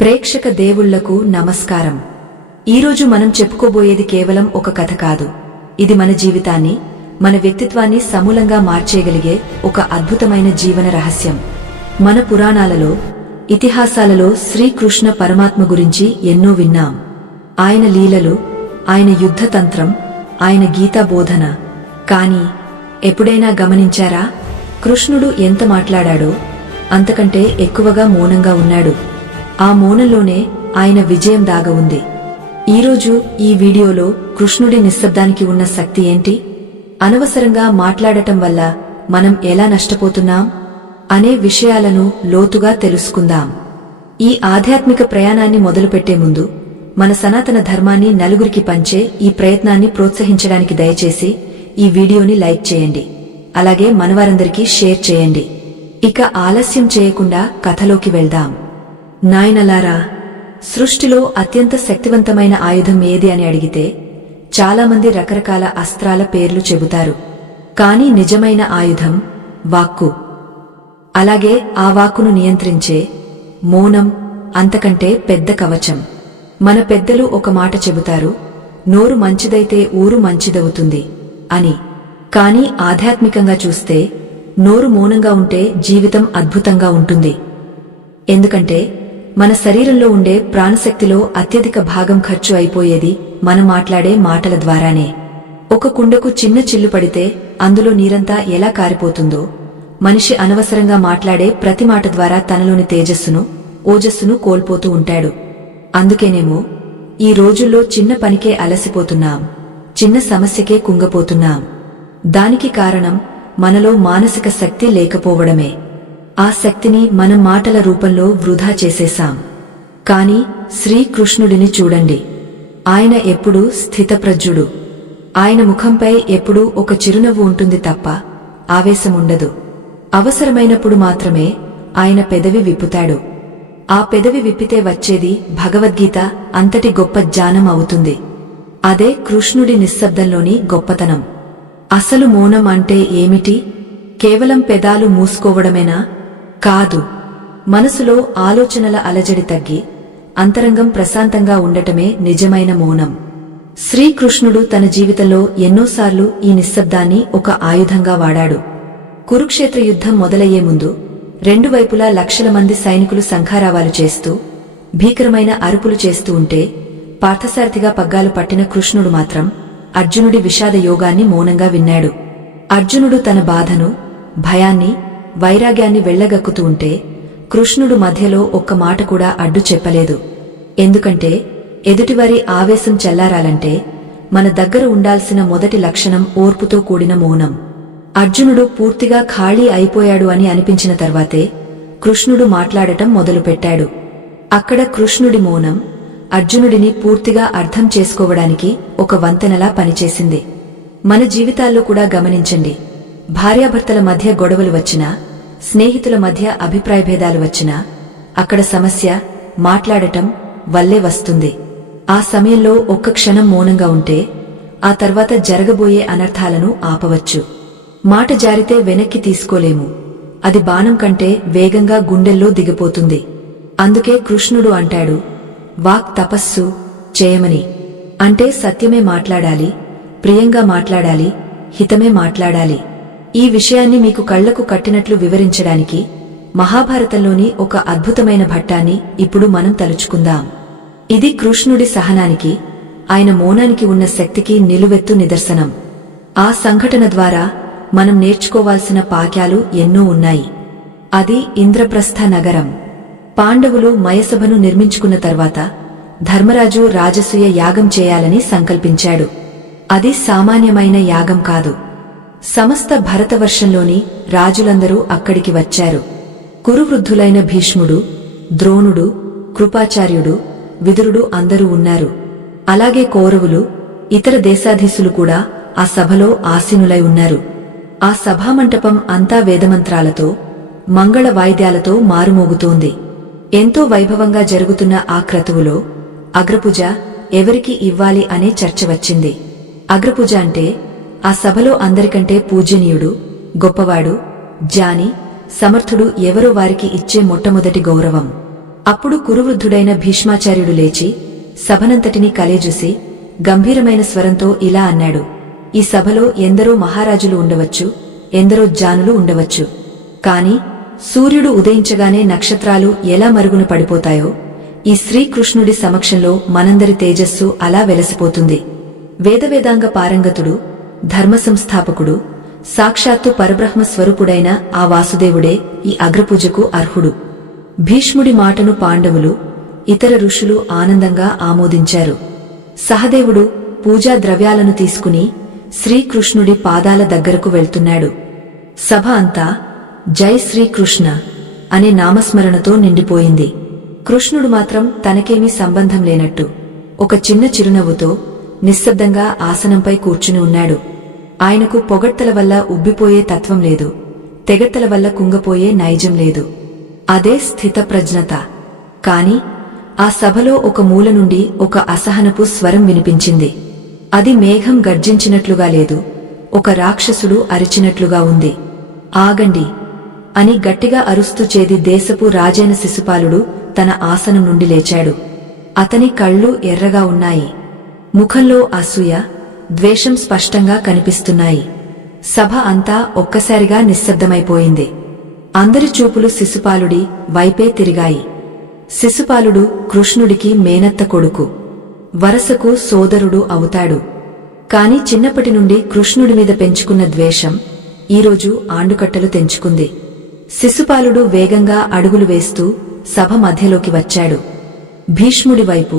ప్రేక్షక దేవుళ్లకు నమస్కారం. ఈరోజు మనం చెప్పుకోబోయేది కేవలం ఒక కథ కాదు. ఇది మన జీవితాన్ని, మన వ్యక్తిత్వాన్ని సమూలంగా మార్చేయగలిగే ఒక అద్భుతమైన జీవన రహస్యం. మన పురాణాలలో, ఇతిహాసాలలో శ్రీకృష్ణ పరమాత్మ గురించి ఎన్నో విన్నాం. ఆయన లీలలు, ఆయన యుద్ధతంత్రం, ఆయన గీతా బోధన. కానీ ఎప్పుడైనా గమనించారా, కృష్ణుడు ఎంత మాట్లాడాడో అంతకంటే ఎక్కువగా మౌనంగా ఉన్నాడు. ఆ మౌనంలోనే ఆయన విజయం దాగ ఉంది. ఈరోజు ఈ వీడియోలో కృష్ణుడి నిశ్శబ్దానికి ఉన్న శక్తి ఏంటి, అనవసరంగా మాట్లాడటం వల్ల మనం ఎలా నష్టపోతున్నాం అనే విషయాలను లోతుగా తెలుసుకుందాం. ఈ ఆధ్యాత్మిక ప్రయాణాన్ని మొదలుపెట్టే ముందు మన సనాతన ధర్మాన్ని నలుగురికి పంచే ఈ ప్రయత్నాన్ని ప్రోత్సహించడానికి దయచేసి ఈ వీడియోని లైక్ చేయండి. అలాగే మనవారందరికీ షేర్ చేయండి. ఇక ఆలస్యం చేయకుండా కథలోకి వెళ్దాం. నాయనలారా, సృష్టిలో అత్యంత శక్తివంతమైన ఆయుధం ఏది అని అడిగితే చాలామంది రకరకాల అస్త్రాల పేర్లు చెబుతారు. కాని నిజమైన ఆయుధం వాక్కు. అలాగే ఆ వాక్కును నియంత్రించే మౌనం అంతకంటే పెద్ద కవచం. మన పెద్దలు ఒక మాట చెబుతారు, నోరు మంచిదైతే ఊరు మంచిదవుతుంది అని. కాని ఆధ్యాత్మికంగా చూస్తే నోరు మౌనంగా ఉంటే జీవితం అద్భుతంగా ఉంటుంది. ఎందుకంటే మన శరీరంలో ఉండే ప్రాణశక్తిలో అత్యధిక భాగం ఖర్చు అయిపోయేది మనం మాట్లాడే మాటల ద్వారానే. ఒక కుండకు చిన్న చిల్లు పడితే అందులో నీరంతా ఎలా కారిపోతుందో, మనిషి అనవసరంగా మాట్లాడే ప్రతి మాట ద్వారా తనలోని తేజస్సును, ఓజస్సును కోల్పోతూ ఉంటాడు. అందుకేనేమో ఈ రోజుల్లో చిన్న పనికే అలసిపోతున్నాం, చిన్న సమస్యకే కుంగపోతున్నాం. దానికి కారణం మనలో మానసిక శక్తి లేకపోవడమే. ఆ శక్తిని మనం మాటల రూపంలో వృధా చేసేశాం. కాని శ్రీకృష్ణుడిని చూడండి, ఆయన ఎప్పుడూ స్థితప్రజ్ఞుడు. ఆయన ముఖంపై ఎప్పుడూ ఒక చిరునవ్వు ఉంటుంది తప్ప ఆవేశముండదు. అవసరమైనప్పుడు మాత్రమే ఆయన పెదవి విప్పుతాడు. ఆ పెదవి విప్పితే వచ్చేది భగవద్గీత అంతటి గొప్ప జ్ఞానం అవుతుంది. అదే కృష్ణుడి నిశ్శబ్దంలోని గొప్పతనం. అసలు మౌనం అంటే ఏమిటి? కేవలం పెదాలు మూసుకోవడమేనా? కాదు. మనసులో ఆలోచనల అలజడి తగ్గి అంతరంగం ప్రశాంతంగా ఉండటమే నిజమైన మౌనం. శ్రీకృష్ణుడు తన జీవితంలో ఎన్నోసార్లు ఈ నిశ్శబ్దాన్ని ఒక ఆయుధంగా వాడాడు. కురుక్షేత్ర యుద్ధం మొదలయ్యే ముందు రెండు వైపులా లక్షల మంది సైనికులు శంఖారావాలు చేస్తూ, భీకరమైన అరుపులు చేస్తూ ఉంటే పార్థసారథిగా పగ్గాలు పట్టిన కృష్ణుడు మాత్రం అర్జునుడి విషాద యోగాన్ని మౌనంగా విన్నాడు. అర్జునుడు తన బాధను, భయాన్ని, వైరాగ్యాన్ని వెళ్లగక్కుతూ ఉంటే కృష్ణుడు మధ్యలో ఒక్క మాట కూడా అడ్డు చెప్పలేదు. ఎందుకంటే ఎదుటివారి ఆవేశం చల్లారాలంటే మన దగ్గర ఉండాల్సిన మొదటి లక్షణం ఓర్పుతో కూడిన మౌనం. అర్జునుడు పూర్తిగా ఖాళీ అయిపోయాడు అని అనిపించిన తర్వాతే కృష్ణుడు మాట్లాడటం మొదలుపెట్టాడు. అక్కడ కృష్ణుడి మౌనం అర్జునుడిని పూర్తిగా అర్థం చేసుకోవడానికి ఒక వంతెనలా పనిచేసింది. మన జీవితాల్లో కూడా గమనించండి, భార్యాభర్తల మధ్య గొడవలు వచ్చినా, స్నేహితుల మధ్య అభిప్రాయభేదాలు వచ్చినా అక్కడ సమస్య మాట్లాడటం వల్లే వస్తుంది. ఆ సమయంలో ఒక్క క్షణం మౌనంగా ఉంటే ఆ తర్వాత జరగబోయే అనర్థాలను ఆపవచ్చు. మాట జారితే వెనక్కి తీసుకోలేము. అది బాణం కంటే వేగంగా గుండెల్లో దిగిపోతుంది. అందుకే కృష్ణుడు అంటాడు, వాక్ తపస్సు చేయమని. అంటే సత్యమే మాట్లాడాలి, ప్రియంగా మాట్లాడాలి, హితమే మాట్లాడాలి. ఈ విషయాన్ని మీకు కళ్లకు కట్టినట్లు వివరించడానికి మహాభారతంలోని ఒక అద్భుతమైన ఘట్టాన్ని ఇప్పుడు మనం తలుచుకుందాం. ఇది కృష్ణుడి సహనానికి, ఆయన మౌనానికి ఉన్న శక్తికి నిలువెత్తు నిదర్శనం. ఆ సంఘటన ద్వారా మనం నేర్చుకోవాల్సిన పాఠాలు ఎన్నో ఉన్నాయి. అది ఇంద్రప్రస్థ నగరం. పాండవులు మయసభను నిర్మించుకున్న తర్వాత ధర్మరాజు రాజసూయ యాగం చేయాలని సంకల్పించాడు. అది సామాన్యమైన యాగం కాదు. సమస్త భరతవర్షంలోని రాజులందరూ అక్కడికి వచ్చారు. కురువృద్ధులైన భీష్ముడు, ద్రోణుడు, కృపాచార్యుడు, విదురుడు అందరూ ఉన్నారు. అలాగే కౌరవులు, ఇతర దేశాధీశులు కూడా ఆ సభలో ఆసీనులై ఉన్నారు. ఆ సభామంటపం అంతా వేదమంత్రాలతో, మంగళ వాయిద్యాలతో మారుమోగుతోంది. ఎంతో వైభవంగా జరుగుతున్న ఆ క్రతువులో అగ్రపూజ ఎవరికి ఇవ్వాలి అనే చర్చ వచ్చింది. అగ్రపూజ అంటే ఆ సభలో అందరికంటే పూజనీయుడు, గొప్పవాడు, జ్ఞాని, సమర్థుడు ఎవరో వారికి ఇచ్చే మొట్టమొదటి గౌరవం. అప్పుడు కురువృద్ధుడైన భీష్మాచార్యుడు లేచి సభనంతటినీ కలేజూసి గంభీరమైన స్వరంతో ఇలా అన్నాడు: ఈ సభలో ఎందరో మహారాజులు ఉండవచ్చు, ఎందరో జానులు ఉండవచ్చు. కాని సూర్యుడు ఉదయించగానే నక్షత్రాలు ఎలా మరుగున పడిపోతాయో, ఈ శ్రీకృష్ణుడి సమక్షంలో మనందరి తేజస్సు అలా వెలసిపోతుంది. వేదవేదాంగ పారంగతుడు, ధర్మ సంస్థాపకుడు, సాక్షాత్తు పరబ్రహ్మ స్వరూపుడైన ఆ వాసుదేవుడే ఈ అగ్రపూజకు అర్హుడు. భీష్ముడి మాటను పాండవులు, ఇతర ఋషులు ఆనందంగా ఆమోదించారు. సహదేవుడు పూజా ద్రవ్యాలను తీసుకుని శ్రీకృష్ణుడి పాదాల దగ్గరకు వెళ్తున్నాడు. సభ అంతా జై శ్రీకృష్ణ అనే నామస్మరణతో నిండిపోయింది. కృష్ణుడు మాత్రం తనకేమీ సంబంధం లేనట్టు ఒక చిన్న చిరునవ్వుతో నిశ్శబ్దంగా ఆసనంపై కూర్చుని ఉన్నాడు. ఆయనకు పొగడ్తల వల్ల ఉబ్బిపోయే తత్వం లేదు, తెగడ్తల వల్ల కుంగపోయే నైజం లేదు. అదే స్థితప్రజ్ఞత. కాని ఆ సభలో ఒక మూల నుండి ఒక అసహనపు స్వరం వినిపించింది. అది మేఘం గర్జించినట్లుగా లేదు, ఒక రాక్షసుడు అరిచినట్లుగా ఉంది. ఆగండి అని గట్టిగా అరుస్తూ చేది దేశపు రాజైన శిశుపాలుడు తన ఆసనం నుండి లేచాడు. అతని కళ్ళు ఎర్రగా ఉన్నాయి. ముఖంలో అసూయ, ద్వేషం స్పష్టంగా కనిపిస్తున్నాయి. సభ అంతా ఒక్కసారిగా నిశ్శబ్దమైపోయింది. అందరి చూపులు శిశుపాలుడి వైపే తిరిగాయి. శిశుపాలుడు కృష్ణుడికి మేనత్త కొడుకు, వరసకు సోదరుడు అవుతాడు. కాని చిన్నప్పటి నుండి కృష్ణుడి మీద పెంచుకున్న ద్వేషం ఈరోజు ఆండుకట్టలు తెంచుకుంది. శిశుపాలుడు వేగంగా అడుగులు వేస్తూ సభ మధ్యలోకి వచ్చాడు. భీష్ముడి వైపు,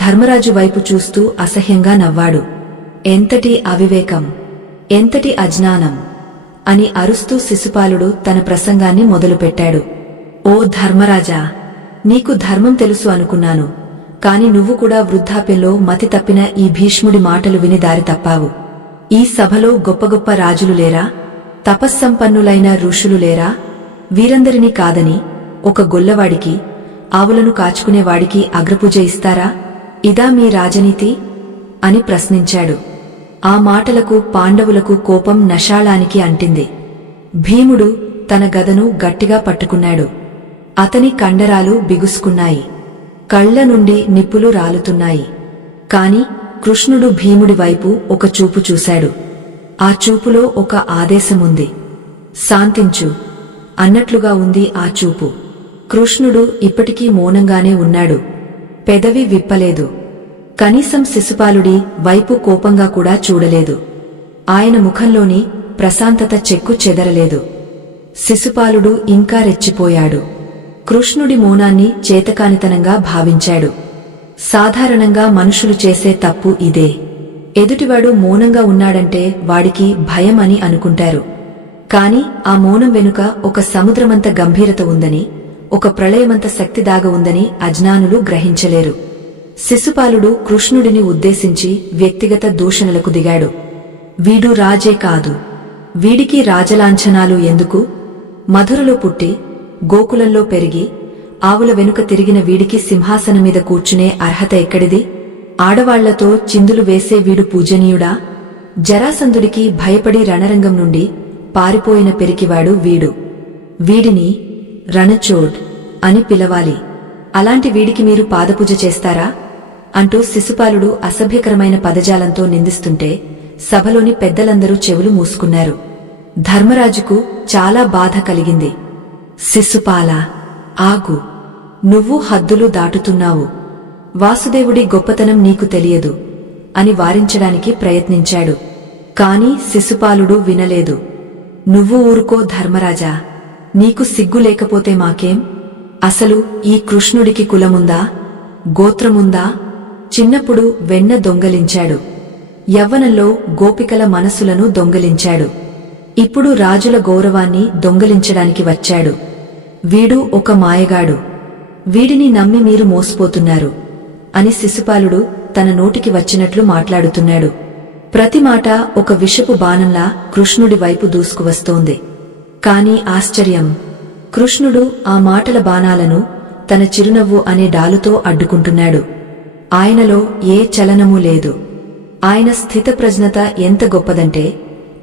ధర్మరాజు వైపు చూస్తూ అసహ్యంగా నవ్వాడు. ఎంతటి అవివేకం, ఎంతటి అజ్ఞానం అని అరుస్తూ శిశుపాలుడు తన ప్రసంగాన్ని మొదలుపెట్టాడు. ఓ ధర్మరాజా, నీకు ధర్మం తెలుసు అనుకున్నాను, కాని నువ్వు కూడా వృద్ధాప్యంలో మతి తప్పిన ఈ భీష్ముడి మాటలు విని దారి తప్పావు. ఈ సభలో గొప్ప గొప్ప రాజులు లేరా? తపస్సంపన్నులైన ఋషులు లేరా? వీరందరినీ కాదని ఒక గొల్లవాడికి, ఆవులను కాచుకునేవాడికి అగ్రపూజ ఇస్తారా? ఇదా మీ రాజనీతి అని ప్రశ్నించాడు. ఆ మాటలకు పాండవులకు కోపం నషాళానికి అంటింది. భీముడు తన గదను గట్టిగా పట్టుకున్నాడు. అతని కండరాలు బిగుసుకున్నాయి. కళ్ల నుండి నిప్పులు రాలుతున్నాయి. కాని కృష్ణుడు భీముడి వైపు ఒక చూపు చూశాడు. ఆ చూపులో ఒక ఆదేశముంది. శాంతించు అన్నట్లుగా ఉంది ఆ చూపు. కృష్ణుడు ఇప్పటికీ మౌనంగానే ఉన్నాడు. పెదవి విప్పలేదు. కనీసం శిశుపాలుడి వైపు కోపంగా కూడా చూడలేదు. ఆయన ముఖంలోని ప్రశాంతత చెక్కు చెదరలేదు. శిశుపాలుడు ఇంకా రెచ్చిపోయాడు. కృష్ణుడి మౌనాన్ని చేతకానితనంగా భావించాడు. సాధారణంగా మనుషులు చేసే తప్పు ఇదే. ఎదుటివాడు మౌనంగా ఉన్నాడంటే వాడికి భయం అని అనుకుంటారు. కాని ఆ మౌనం వెనుక ఒక సముద్రమంత గంభీరత ఉందని, ఒక ప్రళయమంత శక్తి దాగ ఉందని అజ్ఞానులు గ్రహించలేరు. శిశుపాలుడు కృష్ణుడిని ఉద్దేశించి వ్యక్తిగత దూషణలకు దిగాడు. వీడు రాజే కాదు, వీడికి రాజలాంఛనాలు ఎందుకు? మధురలో పుట్టి గోకులంలో పెరిగి ఆవుల వెనుక తిరిగిన వీడికి సింహాసనం మీద కూర్చునే అర్హత ఎక్కడిది? ఆడవాళ్లతో చిందులు వేసే వీడు పూజనీయుడా? జరాసంధుడికి భయపడి రణరంగం నుండి పారిపోయిన పెరికివాడు వీడు. వీడిని రణచోడ్ అని పిలవాలి. అలాంటి వీడికి మీరు పాదపూజ చేస్తారా? అంటూ శిశుపాలుడు అసభ్యకరమైన పదజాలంతో నిందిస్తుంటే సభలోని పెద్దలందరూ చెవులు మూసుకున్నారు. ధర్మరాజుకు చాలా బాధ కలిగింది. శిశుపాలా, ఆగు, నువ్వు హద్దులు దాటుతున్నావు. వాసుదేవుడి గొప్పతనం నీకు తెలియదు అని వారించడానికి ప్రయత్నించాడు. కాని శిశుపాలుడు వినలేదు. నువ్వు ఊరుకో ధర్మరాజా, నీకు సిగ్గు లేకపోతే మాకేం? అసలు ఈ కృష్ణుడికి కులముందా, గోత్రముందా? చిన్నప్పుడు వెన్న దొంగలించాడు. యవ్వనంలో గోపికల మనసులను దొంగలించాడు. ఇప్పుడు రాజుల గౌరవాన్ని దొంగలించడానికి వచ్చాడు. వీడు ఒక మాయగాడు. వీడిని నమ్మి మీరు మోసపోతున్నారు అని శిశుపాలుడు తన నోటికి వచ్చినట్లు మాట్లాడుతున్నాడు. ప్రతి మాట ఒక విషపు బాణంలా కృష్ణుడి వైపు దూసుకువస్తోంది. కాని ఆశ్చర్యం, కృష్ణుడు ఆ మాటల బాణాలను తన చిరునవ్వు అనే డాలుతో అడ్డుకుంటున్నాడు. ఆయనలో ఏ చలనమూ లేదు. ఆయన స్థితప్రజ్ఞత ఎంత గొప్పదంటే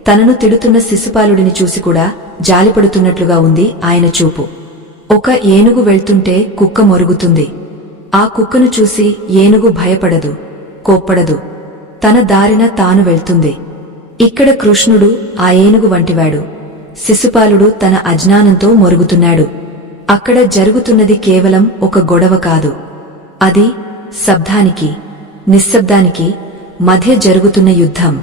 తనను తిడుతున్న శిశుపాలుడిని చూసి కూడా జాలిపడుతున్నట్లుగా ఉంది ఆయన చూపు. ఒక ఏనుగు వెళ్తుంటే కుక్క మొరుగుతుంది. ఆ కుక్కను చూసి ఏనుగు భయపడదు, కోప్పడదు. తన దారిన తాను వెళ్తుంది. ఇక్కడ కృష్ణుడు ఆ ఏనుగు వంటివాడు. శిశుపాలుడు తన అజ్ఞానంతో మొరుగుతున్నాడు. అక్కడ జరుగుతున్నది కేవలం ఒక గొడవ కాదు. అది శబ్దానికి, నిశ్శబ్దానికి మధ్య జరుగుతున్న యుద్ధం.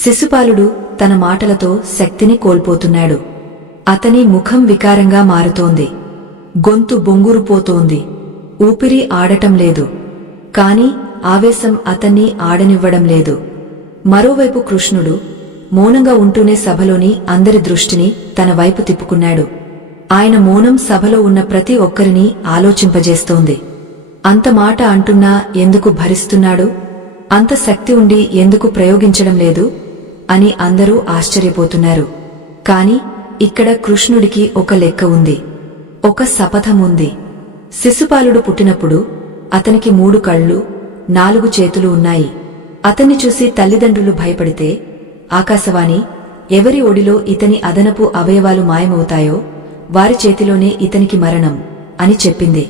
శిశుపాలుడు తన మాటలతో శక్తిని కోల్పోతున్నాడు. అతని ముఖం వికారంగా మారుతోంది. గొంతు బొంగురుపోతోంది. ఊపిరి ఆడటం లేదు. కాని ఆవేశం అతన్ని ఆడనివ్వడం లేదు. మరోవైపు కృష్ణుడు మౌనంగా ఉంటూనే సభలోని అందరి దృష్టిని తన వైపు తిప్పుకున్నాడు. ఆయన మౌనం సభలో ఉన్న ప్రతి ఒక్కరినీ ఆలోచింపజేస్తోంది. అంత మాట అంటున్నా ఎందుకు భరిస్తున్నాడు? అంత శక్తి ఉండి ఎందుకు ప్రయోగించడం లేదు అని అందరూ ఆశ్చర్యపోతున్నారు. కాని ఇక్కడ కృష్ణుడికి ఒక లెక్క ఉంది, ఒక శపథం ఉంది. శిశుపాలుడు పుట్టినప్పుడు అతనికి 3 కళ్ళు, 4 చేతులు ఉన్నాయి. అతన్ని చూసి తల్లిదండ్రులు భయపడితే, ఆకాశవాణి ఎవరి ఒడిలో ఇతని అదనపు అవయవాలు మాయమవుతాయో వారి చేతిలోనే ఇతనికి మరణం అని చెప్పింది.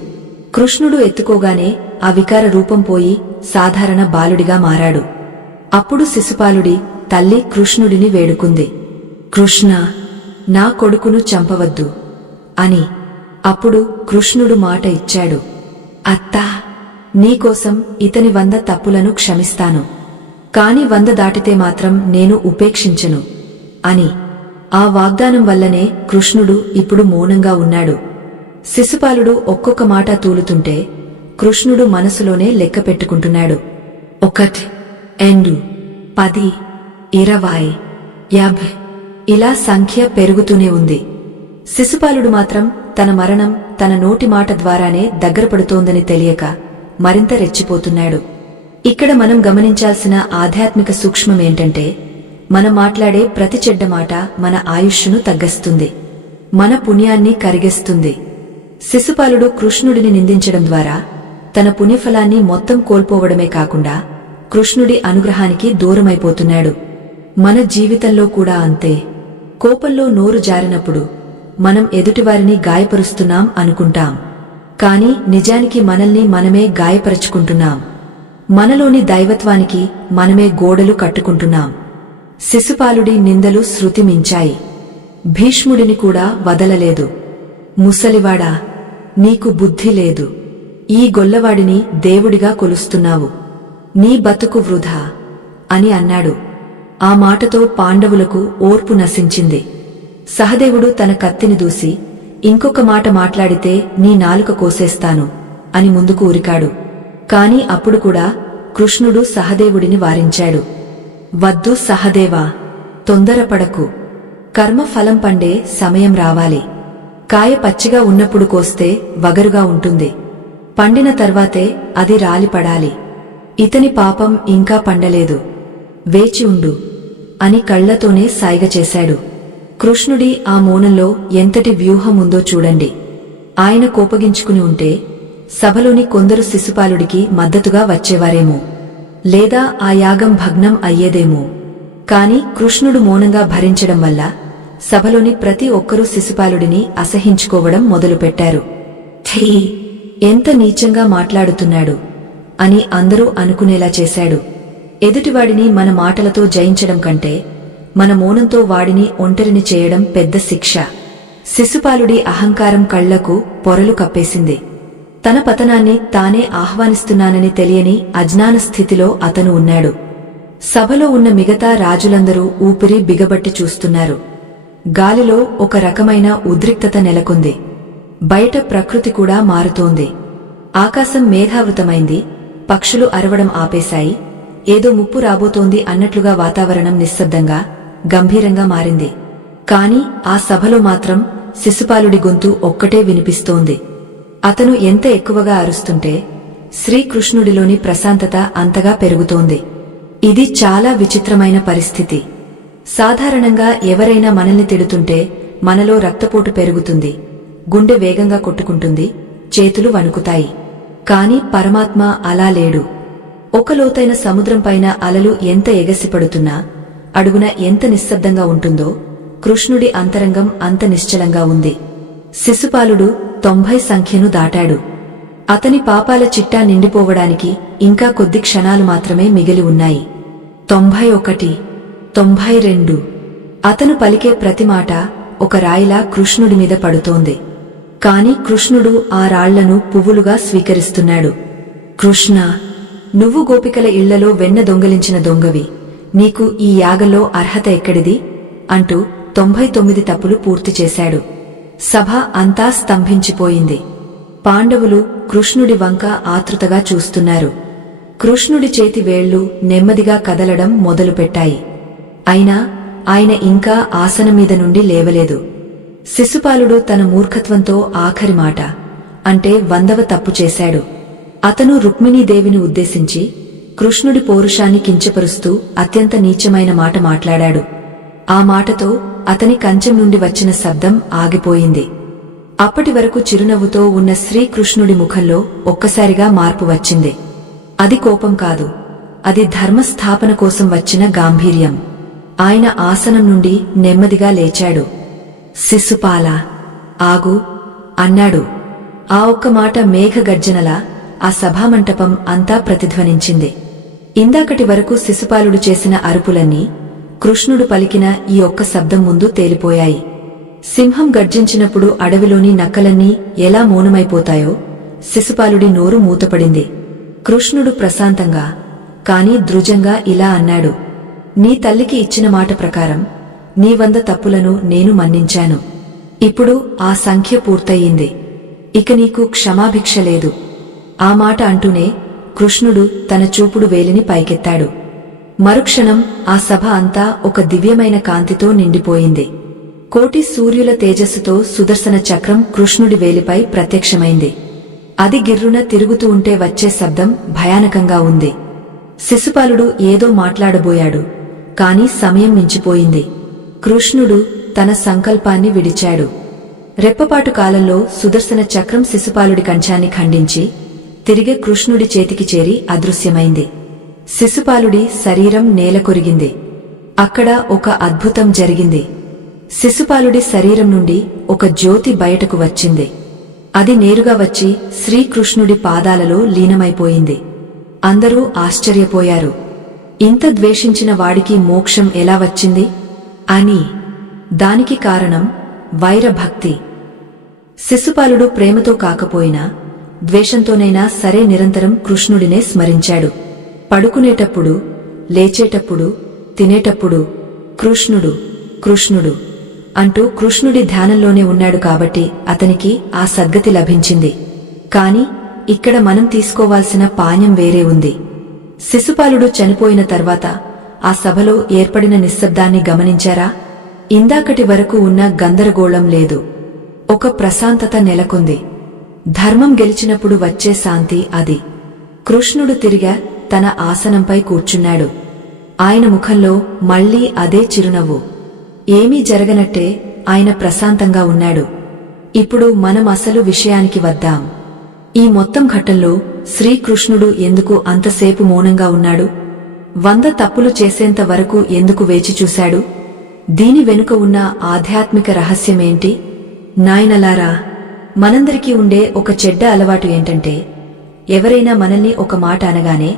కృష్ణుడు ఎత్తుకోగానే ఆ వికార రూపం పోయి సాధారణ బాలుడిగా మారాడు. అప్పుడు శిశుపాలుడి తల్లి కృష్ణుడిని వేడుకుంది, కృష్ణ, నా కొడుకును చంపవద్దు అని. అప్పుడు కృష్ణుడు మాట ఇచ్చాడు, అత్తా, నీకోసం ఇతని 100 తప్పులను క్షమిస్తాను. కాని 100 దాటితే మాత్రం నేను ఉపేక్షించను అని. ఆ వాగ్దానం వల్లనే కృష్ణుడు ఇప్పుడు మౌనంగా ఉన్నాడు. శిశుపాలుడు ఒక్కొక్క మాట తూలుతుంటే కృష్ణుడు మనసులోనే లెక్క పెట్టుకుంటున్నాడు. 1, 2, 10, 20, 50 ఇలా సంఖ్య పెరుగుతూనే ఉంది. శిశుపాలుడు మాత్రం తన మరణం తన నోటి మాట ద్వారానే దగ్గరపడుతోందని తెలియక మరింత రెచ్చిపోతున్నాడు. ఇక్కడ మనం గమనించాల్సిన ఆధ్యాత్మిక సూక్ష్మమేంటంటే, మనం మాట్లాడే ప్రతి చెడ్డ మాట మన ఆయుష్ను తగ్గిస్తుంది, మన పుణ్యాన్ని కరిగిస్తుంది. శిశుపాలుడు కృష్ణుడిని నిందించడం ద్వారా తన పుణ్యఫలాన్ని మొత్తం కోల్పోవడమే కాకుండా కృష్ణుడి అనుగ్రహానికి దూరమైపోతున్నాడు. మన జీవితంలో కూడా అంతే. కోపంలో నోరు జారినప్పుడు మనం ఎదుటివారిని గాయపరుస్తున్నాం అనుకుంటాం. కాని నిజానికి మనల్ని మనమే గాయపరుచుకుంటున్నాం. మనలోని దైవత్వానికి మనమే గోడలు కట్టుకుంటున్నాం. శిశుపాలుడి నిందలు శృతి మించాయి. భీష్ముడిని కూడా వదలలేదు. ముసలివాడా, నీకు బుద్ధి లేదు. ఈ గొల్లవాడిని దేవుడిగా కొలుస్తున్నావు. నీ బతుకు వృధా అని అన్నాడు. ఆ మాటతో పాండవులకు ఓర్పు నశించింది. సహదేవుడు తన కత్తిని దూసి, ఇంకొక మాట మాట్లాడితే నీ నాలుక కోసేస్తాను అని ముందుకు ఉరికాడు. కాని అప్పుడు కూడా కృష్ణుడు సహదేవుడిని వారించాడు. వద్దు సహదేవా, తొందరపడకు. కర్మ ఫలం పండే సమయం రావాలి. కాయ పచ్చిగా ఉన్నప్పుడు కోస్తే వగరుగా ఉంటుంది. పండిన తర్వాతే అది రాలిపడాలి. ఇతని పాపం ఇంకా పండలేదు, వేచి ఉండు అని కళ్లతోనే సాయిగ చేశాడు. కృష్ణుడి ఆ మౌనంలో ఎంతటి వ్యూహముందో చూడండి. ఆయన కోపగించుకుని ఉంటే సభలోని కొందరు శిశుపాలుడికి మద్దతుగా వచ్చేవారేమో, లేదా ఆ యాగం భగ్నం అయ్యేదేమో. కాని కృష్ణుడు మౌనంగా భరించడం వల్ల సభలోని ప్రతి ఒక్కరూ శిశుపాలుడిని అసహించుకోవడం మొదలుపెట్టారు. ఛీ, ఎంత నీచంగా మాట్లాడుతున్నాడు అని అందరూ అనుకునేలా చేశాడు. ఎదుటివాడిని మన మాటలతో జయించడం కంటే మన మౌనంతో వాడిని ఒంటరిని చేయడం పెద్ద శిక్ష. శిశుపాలుడి అహంకారం కళ్లకు పొరలు కప్పేసింది. తన పతనాన్ని తానే ఆహ్వానిస్తున్నానని తెలియని అజ్ఞాన స్థితిలో అతను ఉన్నాడు. సభలో ఉన్న మిగతా రాజులందరూ ఊపిరి బిగబట్టి చూస్తున్నారు. గాలిలో ఒక రకమైన ఉద్రిక్తత నెలకొంది. బయట ప్రకృతి కూడా మారుతోంది. ఆకాశం మేఘావృతమైంది. పక్షులు అరవడం ఆపేశాయి. ఏదో ముప్పు రాబోతోంది అన్నట్లుగా వాతావరణం నిశ్శబ్దంగా, గంభీరంగా మారింది. కాని ఆ సభలో మాత్రం శిశుపాలుడి గొంతు ఒక్కటే వినిపిస్తోంది. అతను ఎంత ఎక్కువగా అరుస్తుంటే శ్రీకృష్ణుడిలోని ప్రశాంతత అంతగా పెరుగుతోంది. ఇది చాలా విచిత్రమైన పరిస్థితి. సాధారణంగా ఎవరైనా మనల్ని తిడుతుంటే మనలో రక్తపోటు పెరుగుతుంది, గుండె వేగంగా కొట్టుకుంటుంది, చేతులు వణుకుతాయి. కాని పరమాత్మ అలా లేడు. ఒక లోతైన సముద్రం పైన అలలు ఎంత ఎగసిపడుతున్నా అడుగున ఎంత నిశ్శబ్దంగా ఉంటుందో కృష్ణుడి అంతరంగం అంత నిశ్చలంగా ఉంది. శిశుపాలుడు 90 సంఖ్యను దాటాడు. అతని పాపాల చిట్టా నిండిపోవడానికి ఇంకా కొద్ది క్షణాలు మాత్రమే మిగిలి ఉన్నాయి. 91, 92. అతను పలికే ప్రతి మాట ఒక రాయిలా కృష్ణుడి మీద పడుతోంది. కాని కృష్ణుడు ఆ రాళ్లను పువ్వులుగా స్వీకరిస్తున్నాడు. కృష్ణ, నువ్వు గోపికల ఇళ్లలో వెన్న దొంగిలించిన దొంగవి, నీకు ఈ యాగంలో అర్హత ఎక్కడిది అంటూ 99 తప్పులు పూర్తి చేశాడు. సభ అంతా స్తంభించిపోయింది. పాండవులు కృష్ణుడి వంక ఆతృతగా చూస్తున్నారు. కృష్ణుడి చేతి వేళ్లు నెమ్మదిగా కదలడం మొదలుపెట్టాయి. అయినా ఆయన ఇంకా ఆసనం మీద నుండి లేవలేదు. శిశుపాలుడు తన మూర్ఖత్వంతో ఆఖరి మాట అంటే 100వ తప్పు చేశాడు. అతను రుక్మిణీదేవిని ఉద్దేశించి కృష్ణుడి పౌరుషాన్ని కించపరుస్తూ అత్యంత నీచమైన మాట మాట్లాడాడు. ఆ మాటతో అతని కంచెం నుండి వచ్చిన శబ్దం ఆగిపోయింది. అప్పటి వరకు చిరునవ్వుతో ఉన్న శ్రీకృష్ణుడి ముఖంలో ఒక్కసారిగా మార్పు వచ్చింది. అది కోపం కాదు, అది ధర్మస్థాపన కోసం వచ్చిన గాంభీర్యం. ఆయన ఆసనం నుండి నెమ్మదిగా లేచాడు. శిశుపాల, ఆగు అన్నాడు. ఆ ఒక్క మాట మేఘగర్జనలా ఆ సభామంటపం అంతా ప్రతిధ్వనించింది. ఇందాకటి వరకు శిశుపాలుడు చేసిన అరుపులన్నీ కృష్ణుడు పలికిన ఈ ఒక్క శబ్దం ముందు తేలిపోయాయి. సింహం గర్జించినప్పుడు అడవిలోని నక్కలన్నీ ఎలా మౌనమైపోతాయో శిశుపాలుడి నోరు మూతపడింది. కృష్ణుడు ప్రశాంతంగా కాని ద్రుజంగా ఇలా అన్నాడు. నీ తల్లికి ఇచ్చిన మాట ప్రకారం నీ 100 తప్పులను నేను మన్నించాను. ఇప్పుడు ఆ సంఖ్య పూర్తయింది. ఇక నీకు క్షమాభిక్ష లేదు. ఆ మాట అంటూనే కృష్ణుడు తన చూపుడు వేలిని పైకెత్తాడు. మరుక్షణం ఆ సభ అంతా ఒక దివ్యమైన కాంతితో నిండిపోయింది. కోటి సూర్యుల తేజస్సుతో సుదర్శన చక్రం కృష్ణుడి వేలిపై ప్రత్యక్షమైంది. అది గిర్రున తిరుగుతూ ఉంటే వచ్చే శబ్దం భయానకంగా ఉంది. శిశుపాలుడు ఏదో మాట్లాడబోయాడు, కాని సమయం మించిపోయింది. కృష్ణుడు తన సంకల్పాన్ని విడిచాడు. రెప్పపాటు కాలంలో సుదర్శన చక్రం శిశుపాలుడి కంఠాన్ని ఖండించి తిరిగే కృష్ణుడి చేతికి చేరి అదృశ్యమైంది. శిశుపాలుడి శరీరం నేలకొరిగింది. అక్కడ ఒక అద్భుతం జరిగింది. శిశుపాలుడి శరీరం నుండి ఒక జ్యోతి బయటకు వచ్చింది. అది నేరుగా వచ్చి శ్రీకృష్ణుడి పాదాలలో లీనమైపోయింది. అందరూ ఆశ్చర్యపోయారు. ఇంత ద్వేషించిన వాడికి మోక్షం ఎలా వచ్చింది అని. దానికి కారణం వైరభక్తి. శిశుపాలుడు ప్రేమతో కాకపోయినా ద్వేషంతోనైనా సరే నిరంతరం కృష్ణుడినే స్మరించాడు. పడుకునేటప్పుడు, లేచేటప్పుడు, తినేటప్పుడు కృష్ణుడు కృష్ణుడు అంటూ కృష్ణుడి ధ్యానంలోనే ఉన్నాడు. కాబట్టి అతనికి ఆ సద్గతి లభించింది. కాని ఇక్కడ మనం తీసుకోవాల్సిన పాణ్యం వేరే ఉంది. శిశుపాలుడు చనిపోయిన తర్వాత ఆ సభలో ఏర్పడిన నిశ్శబ్దాన్ని గమనించారా? ఇందాకటి వరకు ఉన్న గందరగోళం లేదు. ఒక ప్రశాంతత నెలకొంది. ధర్మం గెలిచినప్పుడు వచ్చే శాంతి అది. కృష్ణుడు తిరిగా తన ఆసనంపై కూర్చున్నాడు. ఆయన ముఖంలో మళ్లీ అదే చిరునవ్వు. ఏమీ జరగనట్టే ఆయన ప్రశాంతంగా ఉన్నాడు. ఇప్పుడు మనం అసలు విషయానికి వద్దాం. ఈ మొత్తం ఘట్టంలో శ్రీకృష్ణుడు ఎందుకు అంతసేపు మౌనంగా ఉన్నాడు? 100 తప్పులు చేసేంత వరకు ఎందుకు వేచి చూశాడు? దీని వెనుక ఉన్న ఆధ్యాత్మిక రహస్యమేంటి? నాయనలారా, మనందరికీ ఉండే ఒక చెడ్డ అలవాటు ఏంటంటే ఎవరైనా మనల్ని ఒక మాట అనగానే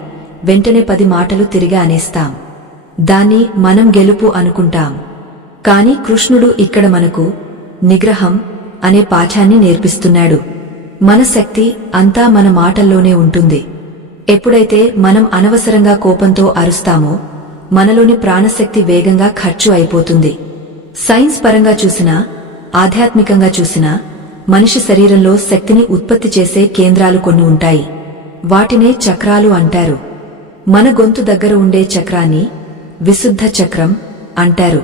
వెంటనే 10 మాటలు తిరిగా అనేస్తాం. దాన్ని మనం గెలుపు అనుకుంటాం. కాని కృష్ణుడు ఇక్కడ మనకు నిగ్రహం అనే పాఠాన్ని నేర్పిస్తున్నాడు. మన శక్తి అంతా మన మాటల్లోనే ఉంటుంది. ఎప్పుడైతే మనం అనవసరంగా కోపంతో అరుస్తామో మనలోని ప్రాణశక్తి వేగంగా ఖర్చు అయిపోతుంది. సైన్స్ పరంగా చూసినా, ఆధ్యాత్మికంగా చూసినా మనిషి శరీరంలో శక్తిని ఉత్పత్తి చేసే కేంద్రాలు కొన్ని ఉంటాయి. వాటినే చక్రాలు అంటారు. మన గొంతు దగ్గర ఉండే చక్రాన్ని విశుద్ధ చక్రం అంటారు.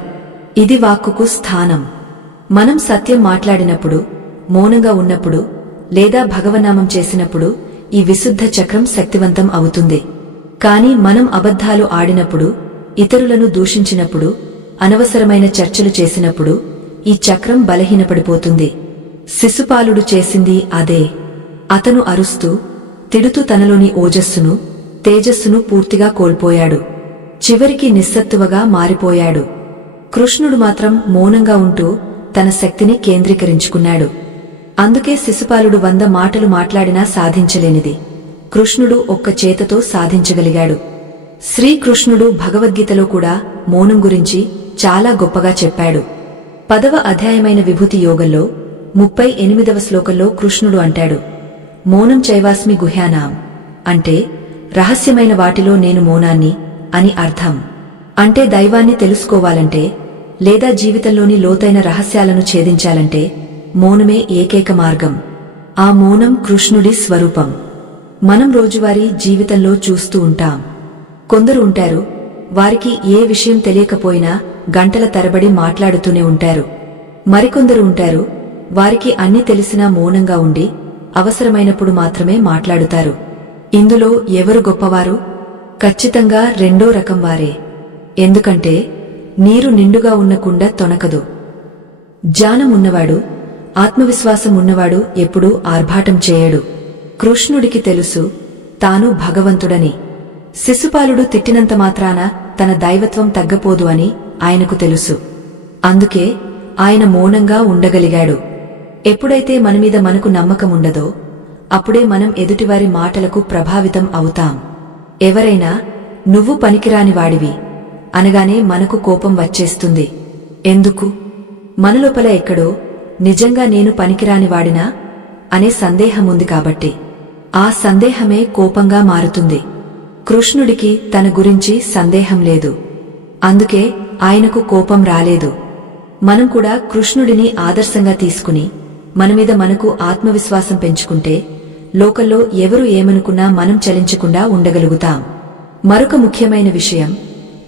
ఇది వాక్కుకు స్థానం. మనం సత్యం మాట్లాడినప్పుడు, మౌనంగా ఉన్నప్పుడు లేదా భగవన్నామం చేసినప్పుడు ఈ విశుద్ధ చక్రం శక్తివంతం అవుతుంది. కాని మనం అబద్ధాలు ఆడినప్పుడు, ఇతరులను దూషించినప్పుడు, అనవసరమైన చర్చలు చేసినప్పుడు ఈ చక్రం బలహీనపడిపోతుంది. శిశుపాలుడు చేసింది అదే. అతను అరుస్తూ, తిడుతూ తనలోని ఓజస్సును, తేజస్సును పూర్తిగా కోల్పోయాడు. చివరికి నిస్సత్తువగా మారిపోయాడు. కృష్ణుడు మాత్రం మౌనంగా ఉంటూ తన శక్తిని కేంద్రీకరించుకున్నాడు. అందుకే శిశుపాలుడు 100 మాటలు మాట్లాడినా సాధించలేనిది కృష్ణుడు ఒక్క చేతతో సాధించగలిగాడు. శ్రీకృష్ణుడు భగవద్గీతలో కూడా మౌనం గురించి చాలా గొప్పగా చెప్పాడు. 10వ అధ్యాయమైన విభూతి యోగంలో 38వ శ్లోకంలో కృష్ణుడు అంటాడు, మౌనం చైవాస్మి గుహ్యానాం, అంటే రహస్యమైన వాటిలో నేను మౌనాన్ని అని అర్థం. అంటే దైవాన్ని తెలుసుకోవాలంటే లేదా జీవితంలోని లోతైన రహస్యాలను ఛేదించాలంటే మౌనమే ఏకైక మార్గం. ఆ మౌనం కృష్ణుడి స్వరూపం. మనం రోజువారీ జీవితంలో చూస్తూ ఉంటాం. కొందరు ఉంటారు, వారికి ఏ విషయం తెలియకపోయినా గంటల తరబడి మాట్లాడుతూనే ఉంటారు. మరికొందరు ఉంటారు, వారికి అన్ని తెలిసినా మౌనంగా ఉండి అవసరమైనప్పుడు మాత్రమే మాట్లాడుతారు. ఇందులో ఎవరు గొప్పవారు? ఖచ్చితంగా రెండో రకం వారే. ఎందుకంటే నీరు నిండుగా ఉన్న కుండ తొనకదు. జ్ఞానం ఉన్నవాడు, ఆత్మవిశ్వాసం ఉన్నవాడు ఎప్పుడూ ఆర్భాటం చేయడు. కృష్ణుడికి తెలుసు తాను భగవంతుడని. శిశుపాలుడు తిట్టినంత మాత్రాన తన దైవత్వం తగ్గపోదు అని ఆయనకు తెలుసు. అందుకే ఆయన మౌనంగా ఉండగలిగాడు. ఎప్పుడైతే మనమీద మనకు నమ్మకం ఉండదో అప్పుడే మనం ఎదుటివారి మాటలకు ప్రభావితం అవుతాం. ఎవరైనా నువ్వు పనికిరాని వాడివి అనగానే మనకు కోపం వచ్చేస్తుంది. ఎందుకు? మనలోపల ఎక్కడో నిజంగా నేను పనికిరాని వాడినా అనే సందేహం ఉంది కాబట్టి. ఆ సందేహమే కోపంగా మారుతుంది. కృష్ణుడికి తన గురించి సందేహం లేదు. అందుకే ఆయనకు కోపం రాలేదు. మనం కూడా కృష్ణుడిని ఆదర్శంగా తీసుకుని మనమీద మనకు ఆత్మవిశ్వాసం పెంచుకుంటే లోకంలో ఎవరు ఏమనుకున్నా మనం చలించకుండా ఉండగలుగుతాం. మరొక ముఖ్యమైన విషయం,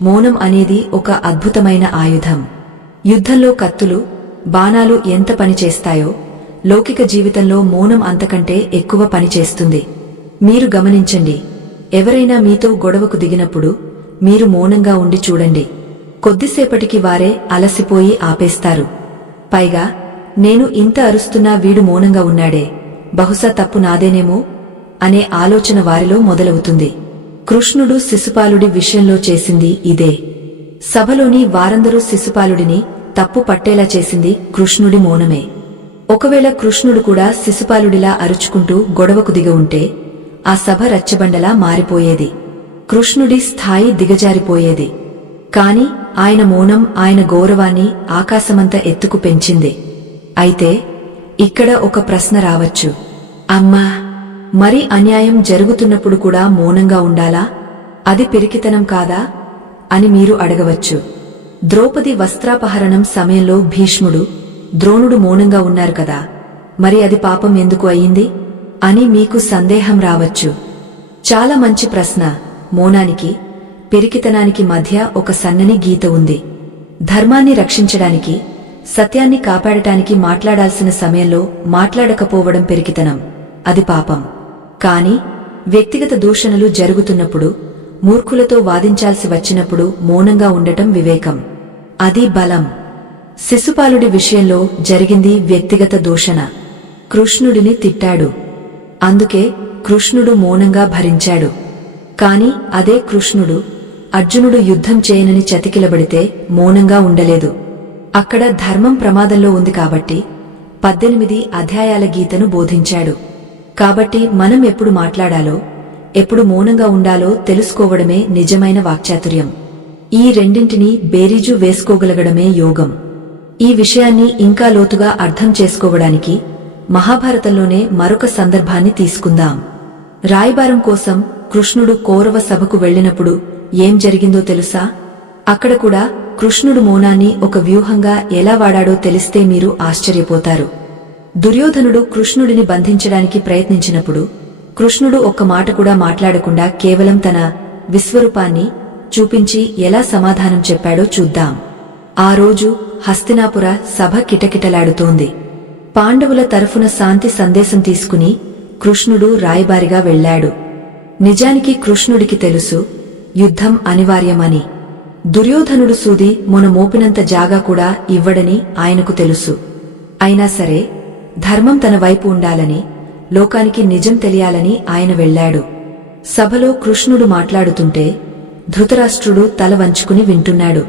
మౌనం అనేది ఒక అద్భుతమైన ఆయుధం. యుద్ధంలో కత్తులు, బాణాలు ఎంత పనిచేస్తాయో లౌకిక జీవితంలో మౌనం అంతకంటే ఎక్కువ పనిచేస్తుంది. మీరు గమనించండి, ఎవరైనా మీతో గొడవకు దిగినప్పుడు మీరు మౌనంగా ఉండి చూడండి. కొద్దిసేపటికి వారే అలసిపోయి ఆపేస్తారు. పైగా నేను ఇంత అరుస్తున్నా వీడు మౌనంగా ఉన్నాడే, బహుశా తప్పు నాదేనేమో అనే ఆలోచన వారిలో మొదలవుతుంది. కృష్ణుడు శిశుపాలుడి విషయంలో చేసింది ఇదే. సభలోని వారందరూ శిశుపాలుడిని తప్పు పట్టేలా చేసింది కృష్ణుడి మౌనమే. ఒకవేళ కృష్ణుడు కూడా శిశుపాలుడిలా అరుచుకుంటూ గొడవకు దిగ ఉంటే ఆ సభ రచ్చబండలా మారిపోయేది. కృష్ణుడి స్థాయి దిగజారిపోయేది. కాని ఆయన మౌనం ఆయన గౌరవాన్ని ఆకాశమంత ఎత్తుకు పెంచింది. అయితే ఇక్కడ ఒక ప్రశ్న రావచ్చు, అమ్మా, మరి అన్యాయం జరుగుతున్నప్పుడు కూడా మౌనంగా ఉండాలా? అది పిరికితనం కాదా అని మీరు అడగవచ్చు. ద్రౌపది వస్త్రాపహరణం సమయంలో భీష్ముడు, ద్రోణుడు మౌనంగా ఉన్నారు కదా, మరి అది పాపం ఎందుకు అయింది అని మీకు సందేహం రావచ్చు. చాలా మంచి ప్రశ్న. మౌనానికి, పిరికితనానికి మధ్య ఒక సన్నని గీత ఉంది. ధర్మాన్ని రక్షించడానికి, సత్యాన్ని కాపాడటానికి మాట్లాడాల్సిన సమయంలో మాట్లాడకపోవడం పిరికితనం, అది పాపం. కాని వ్యక్తిగత దూషణలు జరుగుతున్నప్పుడు, మూర్ఖులతో వాదించాల్సి వచ్చినప్పుడు మౌనంగా ఉండటం వివేకం, అది బలం. శిశుపాలుడి విషయంలో జరిగింది వ్యక్తిగత దూషణ. కృష్ణుడిని తిట్టాడు. అందుకే కృష్ణుడు మౌనంగా భరించాడు. కాని అదే కృష్ణుడు అర్జునుడు యుద్ధం చేయనని చతికిలబడితే మౌనంగా ఉండలేదు. అక్కడ ధర్మం ప్రమాదంలో ఉంది కాబట్టి 18 అధ్యాయాల గీతను బోధించాడు. కాబట్టి మనం ఎప్పుడు మాట్లాడాలో, ఎప్పుడు మౌనంగా ఉండాలో తెలుసుకోవడమే నిజమైన వాక్చాతుర్యం. ఈ రెండింటినీ బేరీజు వేసుకోగలగడమే యోగం. ఈ విషయాన్ని ఇంకా లోతుగా అర్థం చేసుకోవడానికి మహాభారతంలోనే మరొక సందర్భాన్ని తీసుకుందాం. రాయబారం కోసం కృష్ణుడు కౌరవ సభకు వెళ్లినప్పుడు ఏం జరిగిందో తెలుసా? అక్కడ కూడా కృష్ణుడు మౌనాన్ని ఒక వ్యూహంగా ఎలా వాడాడో తెలిస్తే మీరు ఆశ్చర్యపోతారు. దుర్యోధనుడు కృష్ణుడిని బంధించడానికి ప్రయత్నించినప్పుడు కృష్ణుడు ఒక్క మాట కూడా మాట్లాడకుండా కేవలం తన విశ్వరూపాన్ని చూపించి ఎలా సమాధానం చెప్పాడో చూద్దాం. ఆ రోజు హస్తినాపుర సభ కిటకిటలాడుతోంది. పాండవుల తరఫున శాంతి సందేశం తీసుకుని కృష్ణుడు రాయబారిగా వెళ్లాడు. నిజానికి కృష్ణుడికి తెలుసు యుద్ధం అనివార్యమని. దుర్యోధనుడు సూది మొన మోపినంత జాగా కూడా ఇవ్వడని ఆయనకు తెలుసు. అయినా సరే ధర్మం తన వైపు ఉండాలని, లోకానికి నిజం తెలియాలని ఆయన వెళ్లాడు. సభలో కృష్ణుడు మాట్లాడుతుంటే ధృతరాష్ట్రుడు తల వంచుకుని వింటున్నాడు.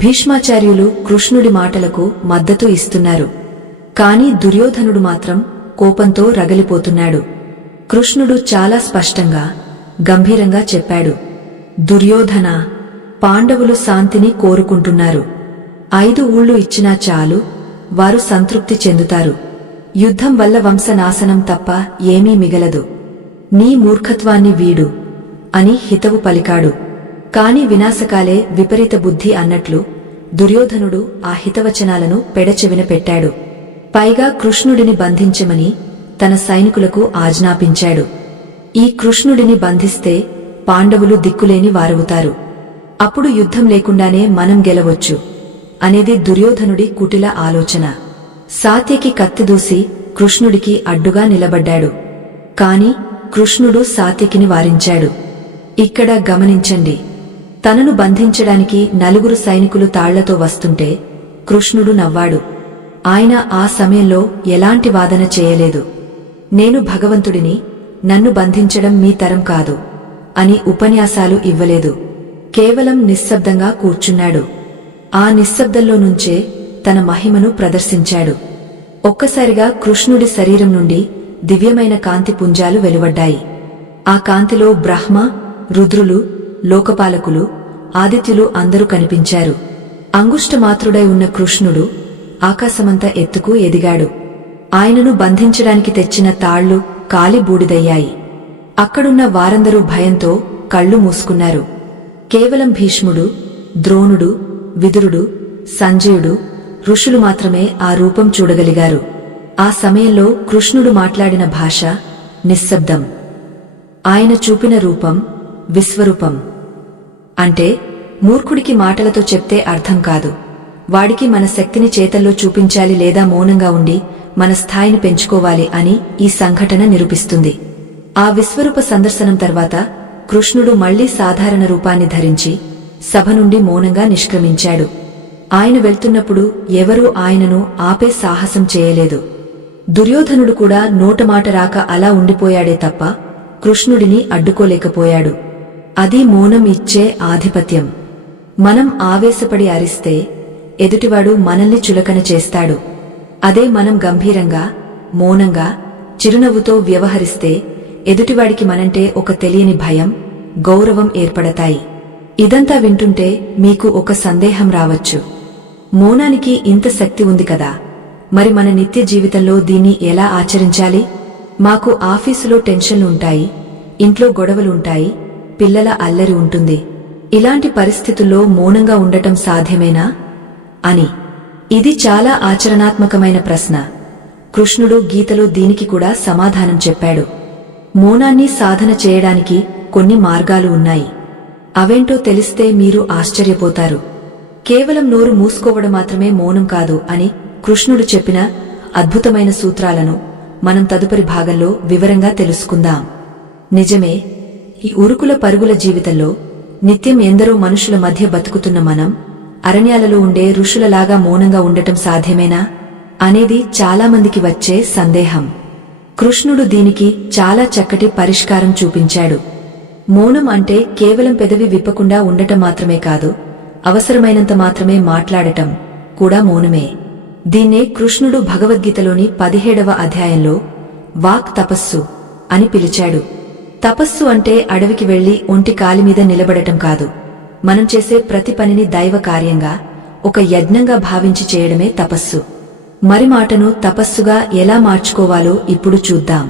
భీష్మాచార్యులు కృష్ణుడి మాటలకు మద్దతు ఇస్తున్నారు. కాని దుర్యోధనుడు మాత్రం కోపంతో రగిలిపోతున్నాడు. కృష్ణుడు చాలా స్పష్టంగా గంభీరంగా చెప్పాడు, దుర్యోధన, పాండవులు శాంతిని కోరుకుంటున్నారు. 5 ఊళ్ళు ఇచ్చినా చాలు, వారు సంతృప్తి చెందుతారు. యుద్ధం వల్ల వంశనాశనం తప్ప ఏమీ మిగలదు. నీ మూర్ఖత్వాన్ని వీడు అని హితవు పలికాడు. కాని వినాశకాలే విపరీత బుద్ధి అన్నట్లు దుర్యోధనుడు ఆ హితవచనాలను పెడచెవిన పెట్టాడు. పైగా కృష్ణుడిని బంధించమని తన సైనికులకు ఆజ్ఞాపించాడు. ఈ కృష్ణుడిని బంధిస్తే పాండవులు దిక్కులేని వారవుతారు. అప్పుడు యుద్ధం లేకుండానే మనం గెలవొచ్చు అనేది దుర్యోధనుడి కుటిల ఆలోచన. సాత్యకి కత్తిదూసి కృష్ణుడికి అడ్డుగా నిలబడ్డాడు. కాని కృష్ణుడు సాత్యకిని వారించాడు. ఇక్కడ గమనించండి, తనను బంధించడానికి 4 సైనికులు తాళ్లతో వస్తుంటే కృష్ణుడు నవ్వాడు. ఆయన ఆ సమయంలో ఎలాంటి వాదన చేయలేదు. నేను భగవంతుడిని, నన్ను బంధించడం మీ తరం కాదు అని ఉపన్యాసాలు ఇవ్వలేదు. కేవలం నిశ్శబ్దంగా కూర్చున్నాడు. ఆ నిశ్శబ్దంలో నుంచే తన మహిమను ప్రదర్శించాడు. ఒక్కసారిగా కృష్ణుడి శరీరం నుండి దివ్యమైన కాంతి పుంజాలు వెలువడ్డాయి. ఆ కాంతిలో బ్రహ్మ, రుద్రులు, లోకపాలకులు, ఆదిత్యులు అందరూ కనిపించారు. అంగుష్టమాత్రుడై ఉన్న కృష్ణుడు ఆకాశమంత ఎత్తుకు ఎదిగాడు. ఆయనను బంధించడానికి తెచ్చిన తాళ్లు కాలి బూడిదయ్యాయి. అక్కడున్న వారందరూ భయంతో కళ్ళు మూసుకున్నారు. కేవలం భీష్ముడు, ద్రోణుడు, విదురుడు, సంజయుడు, ఋషులు మాత్రమే ఆ రూపం చూడగలిగారు. ఆ సమయంలో కృష్ణుడు మాట్లాడిన భాష నిశ్శబ్దం. ఆయన చూపిన రూపం విశ్వరూపం. అంటే మూర్ఖుడికి మాటలతో చెప్తే అర్థం కాదు. వాడికి మన శక్తిని చేతల్లో చూపించాలి లేదా మౌనంగా ఉండి మన స్థాయిని పెంచుకోవాలి అని ఈ సంఘటన నిరూపిస్తుంది. ఆ విశ్వరూప సందర్శనం తర్వాత కృష్ణుడు మళ్లీ సాధారణ రూపాన్ని ధరించి సభ నుండి మౌనంగా నిష్క్రమించాడు. ఆయన వెళ్తున్నప్పుడు ఎవరూ ఆయనను ఆపే సాహసం చేయలేదు. దుర్యోధనుడు కూడా నోటమాట రాక అలా ఉండిపోయాడే తప్ప కృష్ణుడిని అడ్డుకోలేకపోయాడు. అది మౌనం ఇచ్చే ఆధిపత్యం. మనం ఆవేశపడి అరిస్తే ఎదుటివాడు మనల్ని చులకన చేస్తాడు. అదే మనం గంభీరంగా, మౌనంగా, చిరునవ్వుతో వ్యవహరిస్తే ఎదుటివాడికి మనంటే ఒక తెలియని భయం, గౌరవం ఏర్పడతాయి. ఇదంతా వింటుంటే మీకు ఒక సందేహం రావచ్చు. మౌనానికి ఇంత శక్తి ఉంది కదా, మరి మన నిత్య జీవితంలో దీన్ని ఎలా ఆచరించాలి? మాకు ఆఫీసులో టెన్షన్లు ఉంటాయి, ఇంట్లో గొడవలుంటాయి, పిల్లల అల్లరి ఉంటుంది. ఇలాంటి పరిస్థితుల్లో మౌనంగా ఉండటం సాధ్యమేనా అని. ఇది చాలా ఆచరణాత్మకమైన ప్రశ్న. కృష్ణుడు గీతలో దీనికి కూడా సమాధానం చెప్పాడు. మౌనాన్ని సాధన చేయడానికి కొన్ని మార్గాలు ఉన్నాయి. అవేంటో తెలిస్తే మీరు ఆశ్చర్యపోతారు. కేవలం నోరు మూసుకోవడం మాత్రమే మౌనం కాదు అని కృష్ణుడు చెప్పిన అద్భుతమైన సూత్రాలను మనం తదుపరి భాగంలో వివరంగా తెలుసుకుందాం. నిజమే, ఈ ఉరుకుల పరుగుల జీవితంలో నిత్యం ఎందరో మనుషుల మధ్య బతుకుతున్న మనం అరణ్యాలలో ఉండే ఋషులలాగా మౌనంగా ఉండటం సాధ్యమేనా అనేది చాలామందికి వచ్చే సందేహం. కృష్ణుడు దీనికి చాలా చక్కటి పరిష్కారం చూపించాడు. మౌనం అంటే కేవలం పెదవి విప్పకుండా ఉండటం మాత్రమే కాదు, అవసరమైనంత మాత్రమే మాట్లాడటం కూడా మౌనమే. దీన్నే కృష్ణుడు భగవద్గీతలోని 17వ అధ్యాయంలో వాక్ తపస్సు అని పిలిచాడు. తపస్సు అంటే అడవికి వెళ్లి ఒంటి కాలిమీద నిలబడటం కాదు. మనం చేసే ప్రతి పనిని దైవ కార్యంగా, ఒక యజ్ఞంగా భావించి చేయడమే తపస్సు. మరి మాటను తపస్సుగా ఎలా మార్చుకోవాలో ఇప్పుడు చూద్దాం.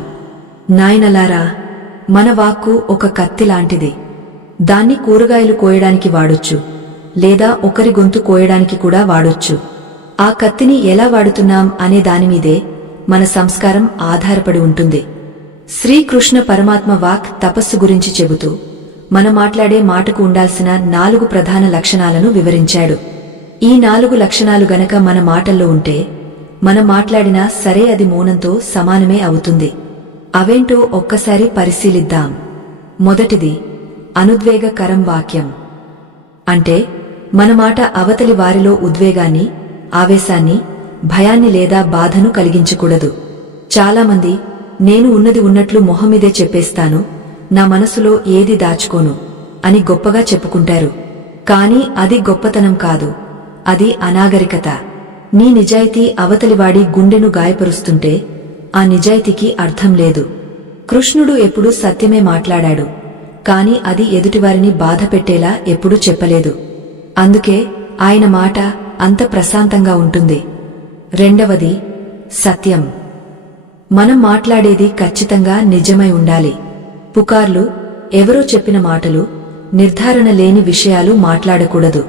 నాయనలారా, మన వాక్కు ఒక కత్తి లాంటిది. దాన్ని కూరగాయలు కోయడానికి వాడొచ్చు, లేదా ఒకరి గొంతు కోయడానికి కూడా వాడొచ్చు. ఆ కత్తిని ఎలా వాడుతున్నాం అనే దానిమీదే మన సంస్కారం ఆధారపడి ఉంటుంది. శ్రీకృష్ణ పరమాత్మ వాక్ తపస్సు గురించి చెబుతూ మనం మాట్లాడే మాటకు ఉండాల్సిన 4 ప్రధాన లక్షణాలను వివరించాడు. ఈ 4 లక్షణాలు గనక మన మాటల్లో ఉంటే మనం మాట్లాడినా సరే అది మౌనంతో సమానమే అవుతుంది. అవేంటో ఒక్కసారి పరిశీలిద్దాం. మొదటిది అనుద్వేగకరం వాక్యం. అంటే మన మాట అవతలి వారిలో ఉద్వేగాన్ని, ఆవేశాన్ని, భయాన్ని లేదా బాధను కలిగించకూడదు. చాలామంది నేను ఉన్నది ఉన్నట్లు మొహమ్మీదే చెప్పేస్తాను, నా మనసులో ఏది దాచుకోను అని గొప్పగా చెప్పుకుంటారు. కాని అది గొప్పతనం కాదు, అది అనాగరికత. నీ నిజాయితీ అవతలివాడి గుండెను గాయపరుస్తుంటే ఆ నిజాయితీకి అర్థం లేదు. కృష్ణుడు ఎప్పుడూ సత్యమే మాట్లాడాడు, కాని అది ఎదుటివారిని బాధపెట్టేలా ఎప్పుడూ చెప్పలేదు. అందుకే ఆయన మాట అంత ప్రశాంతంగా ఉంటుంది. రెండవది, సత్యం. మనం మాట్లాడేది ఖచ్చితంగా నిజమై ఉండాలి. పుకార్లు, ఎవరో చెప్పిన మాటలు, నిర్ధారణ లేని విషయాలు మాట్లాడకూడదు.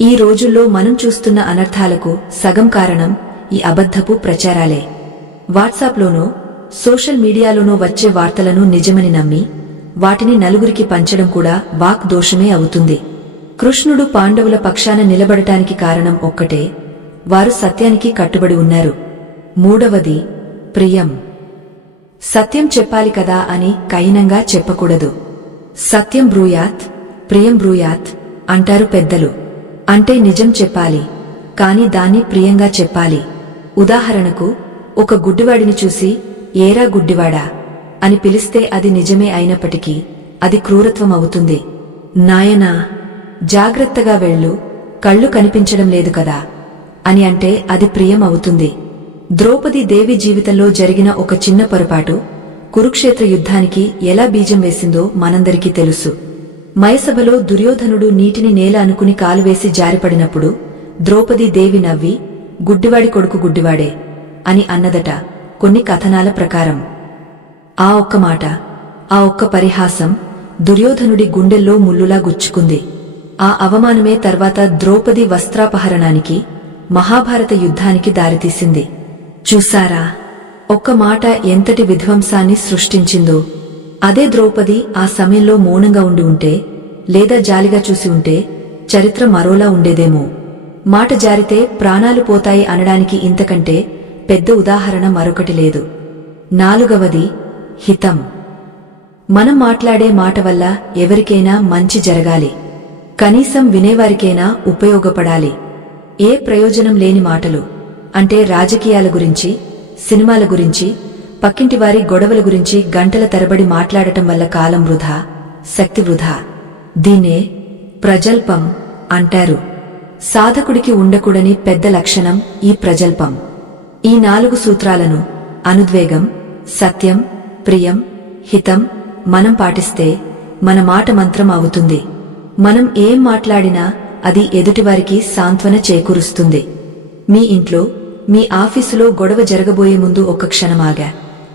ఈ రోజుల్లో మనం చూస్తున్న అనర్థాలకు సగం కారణం ఈ అబద్ధపు ప్రచారాలే. వాట్సాప్లోనో సోషల్ మీడియాలోనో వచ్చే వార్తలను నిజమని నమ్మి వాటిని నలుగురికి పంచడం కూడా వాక్ దోషమే అవుతుంది. కృష్ణుడు పాండవుల పక్షాన నిలబడటానికి కారణం ఒక్కటే, వారు సత్యానికి కట్టుబడి ఉన్నారు. మూడవది, ప్రియం. సత్యం చెప్పాలి కదా అని కఠినంగా చెప్పకూడదు. సత్యం బ్రూయాత్, ప్రియం బ్రూయాత్ అంటారు పెద్దలు. అంటే నిజం చెప్పాలి, కాని దాన్ని ప్రియంగా చెప్పాలి. ఉదాహరణకు, ఒక గుడ్డివాడిని చూసి ఏరా గుడ్డివాడా అని పిలిస్తే అది నిజమే అయినప్పటికీ అది క్రూరత్వం అవుతుంది. నాయనా, జాగ్రత్తగా వెళ్ళు, కళ్ళు కనిపించడం లేదు కదా అని అంటే అది ప్రియం అవుతుంది. ద్రౌపది దేవి జీవితంలో జరిగిన ఒక చిన్న పొరపాటు కురుక్షేత్ర యుద్ధానికి ఎలా బీజం వేసిందో మనందరికీ తెలుసు. మయసభలో దుర్యోధనుడు నీటిని నేల అనుకుని కాలువేసి జారిపడినప్పుడు ద్రౌపదీ దేవి నవ్వి, గుడ్డివాడి కొడుకు గుడ్డివాడే అని అన్నదట కొన్ని కథనాల ప్రకారం. ఆ ఒక్క మాట, ఆ ఒక్క పరిహాసం దుర్యోధనుడి గుండెల్లో ముల్లులా గుచ్చుకుంది. ఆ అవమానమే తర్వాత ద్రౌపది వస్త్రాపహరణానికి, మహాభారత యుద్ధానికి దారితీసింది. చూసారా, ఒక్క మాట ఎంతటి విధ్వంసాన్ని సృష్టించిందో. అదే ద్రౌపది ఆ సమయంలో మౌనంగా ఉండి ఉంటే, లేదా జాలిగా చూసి ఉంటే చరిత్ర మరోలా ఉండేదేమో. మాట జారితే ప్రాణాలు పోతాయి అనడానికి ఇంతకంటే పెద్ద ఉదాహరణ మరొకటి లేదు. నాలుగవది, హితం. మనం మాట్లాడే మాట వల్ల ఎవరికైనా మంచి జరగాలి, కనీసం వినేవారికైనా ఉపయోగపడాలి. ఏ ప్రయోజనం లేని మాటలు, అంటే రాజకీయాల గురించి, సినిమాల గురించి, పక్కింటివారి గొడవల గురించి గంటల తరబడి మాట్లాడటం వల్ల కాలం వృధా, శక్తి వృధా. దీన్నే ప్రజల్పం అంటారు. సాధకుడికి ఉండకూడని పెద్ద లక్షణం ఈ ప్రజల్పం. ఈ 4 సూత్రాలను, అనుద్వేగం, సత్యం, ప్రియం, హితం మనం పాటిస్తే మన మాట మంత్రం అవుతుంది. మనం ఏం మాట్లాడినా అది ఎదుటివారికి సాంత్వన చేకూరుస్తుంది. మీ ఇంట్లో, మీ ఆఫీసులో గొడవ జరగబోయే ముందు ఒక్క క్షణమాగా,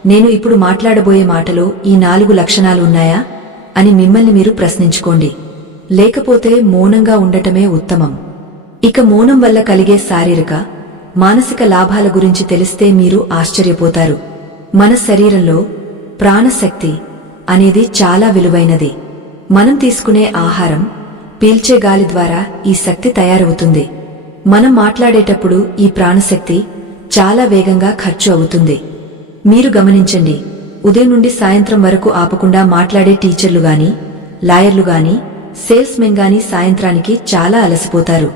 నేను ఇప్పుడు మాట్లాడబోయే మాటలో ఈ 4 లక్షణాలు ఉన్నాయా అని మిమ్మల్ని మీరు ప్రశ్నించుకోండి. లేకపోతే మౌనంగా ఉండటమే ఉత్తమం. ఇక మౌనం వల్ల కలిగే శారీరక, మానసిక లాభాల గురించి తెలిస్తే మీరు ఆశ్చర్యపోతారు. మన శరీరంలో ప్రాణశక్తి అనేది చాలా విలువైనది. మనం తీసుకునే ఆహారం, పీల్చే గాలి ద్వారా ఈ శక్తి తయారవుతుంది. మనం మాట్లాడేటప్పుడు ఈ ప్రాణశక్తి చాలా వేగంగా ఖర్చు అవుతుంది. మీరు గమనించండి, ఉదయం నుండి సాయంత్రం వరకు ఆపకుండా మాట్లాడే టీచర్లు గాని, లాయర్లు గాని, సేల్స్ మెన్ గాని సాయంత్రానికి చాలా అలసిపోతారు.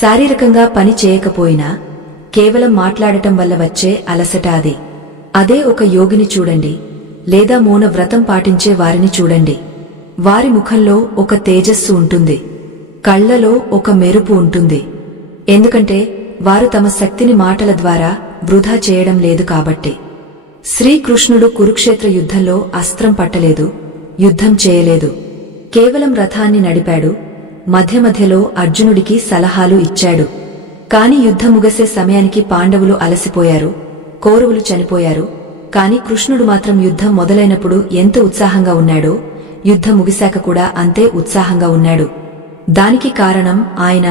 శారీరకంగా పని చేయకపోయినా కేవలం మాట్లాడటం వల్ల వచ్చే అలసట అది. అదే ఒక యోగిని చూడండి, లేదా మౌన వ్రతం పాటించే వారిని చూడండి. వారి ముఖంలో ఒక తేజస్సు ఉంటుంది, కళ్లలో ఒక మెరుపు ఉంటుంది. ఎందుకంటే వారు తమ శక్తిని మాటల ద్వారా వృధా చేయడం లేదు కాబట్టి. శ్రీకృష్ణుడు కురుక్షేత్ర యుద్ధంలో అస్త్రం పట్టలేదు, యుద్ధం చేయలేదు. కేవలం రథాన్ని నడిపాడు, మధ్య మధ్యలో అర్జునుడికి సలహాలు ఇచ్చాడు. కాని యుద్ధం ముగిసే సమయానికి పాండవులు అలసిపోయారు, కౌరవులు చనిపోయారు. కాని కృష్ణుడు మాత్రం యుద్ధం మొదలైనప్పుడు ఎంత ఉత్సాహంగా ఉన్నాడో యుద్ధం ముగిశాక కూడా అంతే ఉత్సాహంగా ఉన్నాడు. దానికి కారణం ఆయన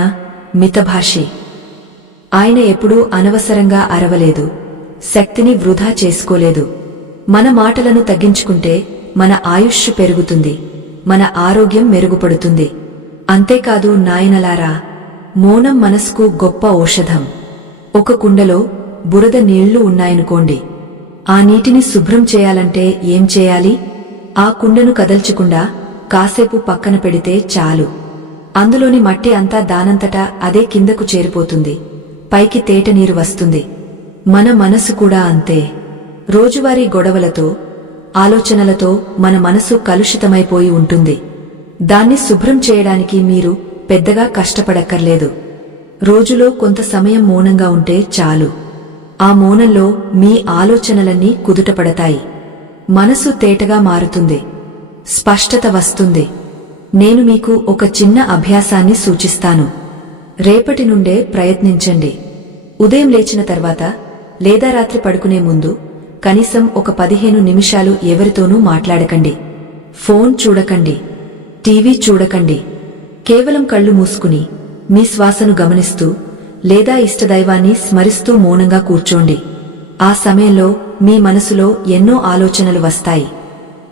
మితభాషి. ఆయన ఎప్పుడూ అనవసరంగా అరవలేదు, శక్తిని వృధా చేసుకోలేదు. మన మాటలను తగ్గించుకుంటే మన ఆయుష్ పెరుగుతుంది, మన ఆరోగ్యం మెరుగుపడుతుంది. అంతేకాదు నాయనలారా, మౌనం మనస్కు గొప్ప ఔషధం. ఒక కుండలో బురద నీళ్లు ఉన్నాయనుకోండి, ఆ నీటిని శుభ్రం చేయాలంటే ఏం చేయాలి? ఆ కుండను కదల్చకుండా కాసేపు పక్కన పెడితే చాలు. అందులోని మట్టి అంతా దానంతటా అదే కిందకు చేరిపోతుంది, పైకి తేట నీరు వస్తుంది. మన మనసు కూడా అంతే. రోజువారీ గొడవలతో, ఆలోచనలతో మన మనసు కలుషితమైపోయి ఉంటుంది. దాన్ని శుభ్రం చేయడానికి మీరు పెద్దగా కష్టపడక్కర్లేదు. రోజులో కొంత సమయం మౌనంగా ఉంటే చాలు. ఆ మౌనంలో మీ ఆలోచనలన్నీ కుదుటపడతాయి. మనసు తేటగా మారుతుంది. స్పష్టత వస్తుంది. నేను మీకు ఒక చిన్న అభ్యాసాన్ని సూచిస్తాను. రేపటి నుండే ప్రయత్నించండి. ఉదయం లేచిన తర్వాత లేదా రాత్రి పడుకునే ముందు కనీసం ఒక 15 నిమిషాలు ఎవరితోనూ మాట్లాడకండి. ఫోన్ చూడకండి. టీవీ చూడకండి. కేవలం కళ్ళు మూసుకుని మీ శ్వాసను గమనిస్తూ లేదా ఇష్టదైవాన్ని స్మరిస్తూ మౌనంగా కూర్చోండి. ఆ సమయంలో మీ మనసులో ఎన్నో ఆలోచనలు వస్తాయి.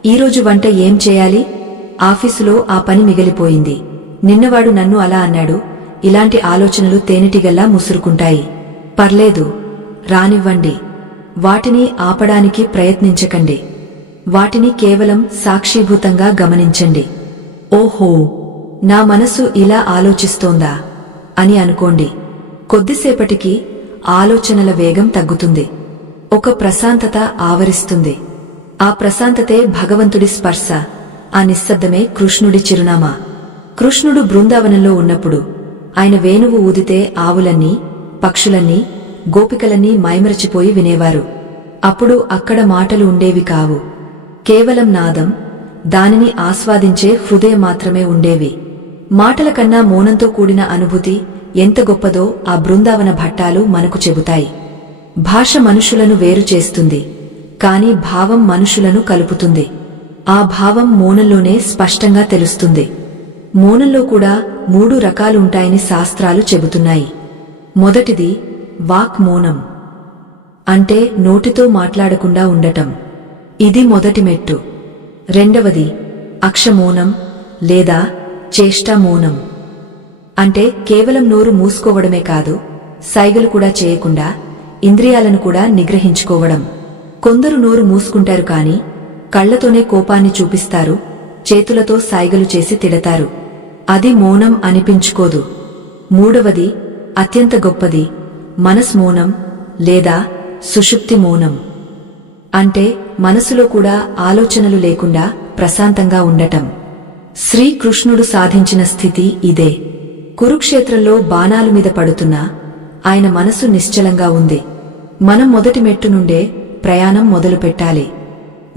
ఈరోజు వంట ఏం చేయాలి? ఆఫీసులో ఆ పని మిగిలిపోయింది. నిన్నవాడు నన్ను అలా అన్నాడు. ఇలాంటి ఆలోచనలు తేనెటిగల్లా ముసురుకుంటాయి. పర్లేదు, రానివ్వండి. వాటిని ఆపడానికి ప్రయత్నించకండి. వాటిని కేవలం సాక్షిభూతంగా గమనించండి. ఓహో, నా మనసు ఇలా ఆలోచిస్తోందా అని అనుకోండి. కొద్దిసేపటికి ఆలోచనల వేగం తగ్గుతుంది. ఒక ప్రశాంతత ఆవరిస్తుంది. ఆ ప్రశాంతతే భగవంతుడి స్పర్శ. ఆ నిశ్శబ్దమే కృష్ణుడి చిరునామా. కృష్ణుడు బృందావనంలో ఉన్నప్పుడు ఆయన వేణువు ఊదితే ఆవులన్నీ, పక్షులన్నీ, గోపికలన్నీ మైమరచిపోయి వినేవారు. అప్పుడు అక్కడ మాటలు ఉండేవి కావు. కేవలం నాదం, దానిని ఆస్వాదించే హృదయం మాత్రమే ఉండేవి. మాటల కన్నా మౌనంతో కూడిన అనుభూతి ఎంత గొప్పదో ఆ బృందావన భట్టాలు మనకు చెబుతాయి. భాష మనుషులను వేరు చేస్తుంది, కాని భావం మనుషులను కలుపుతుంది. ఆ భావం మౌనంలోనే స్పష్టంగా తెలుస్తుంది. మౌనంలో కూడా 3 రకాలుంటాయని శాస్త్రాలు చెబుతున్నాయి. మొదటిది వాక్ మౌనం, అంటే నోటితో మాట్లాడకుండా ఉండటం. ఇది మొదటి మెట్టు. రెండవది అక్షమౌనం లేదా చేష్టా మౌనం, అంటే కేవలం నోరు మూసుకోవడమే కాదు, సైగలు కూడా చేయకుండా ఇంద్రియాలను కూడా నిగ్రహించుకోవడం. కొందరు నోరు మూసుకుంటారు కాని కళ్లతోనే కోపాన్ని చూపిస్తారు, చేతులతో సైగలు చేసి తిడతారు. అది మౌనం అనిపించుకోదు. మూడవది అత్యంత గొప్పది మనస్మౌనం లేదా సుషుప్తి మౌనం, అంటే మనసులో కూడా ఆలోచనలు లేకుండా ప్రశాంతంగా ఉండటం. శ్రీకృష్ణుడు సాధించిన స్థితి ఇదే. కురుక్షేత్రంలో బాణాలు మీద పడుతున్నా ఆయన మనసు నిశ్చలంగా ఉంది. మనం మొదటి మెట్టు నుండే ప్రయాణం మొదలు పెట్టాలి.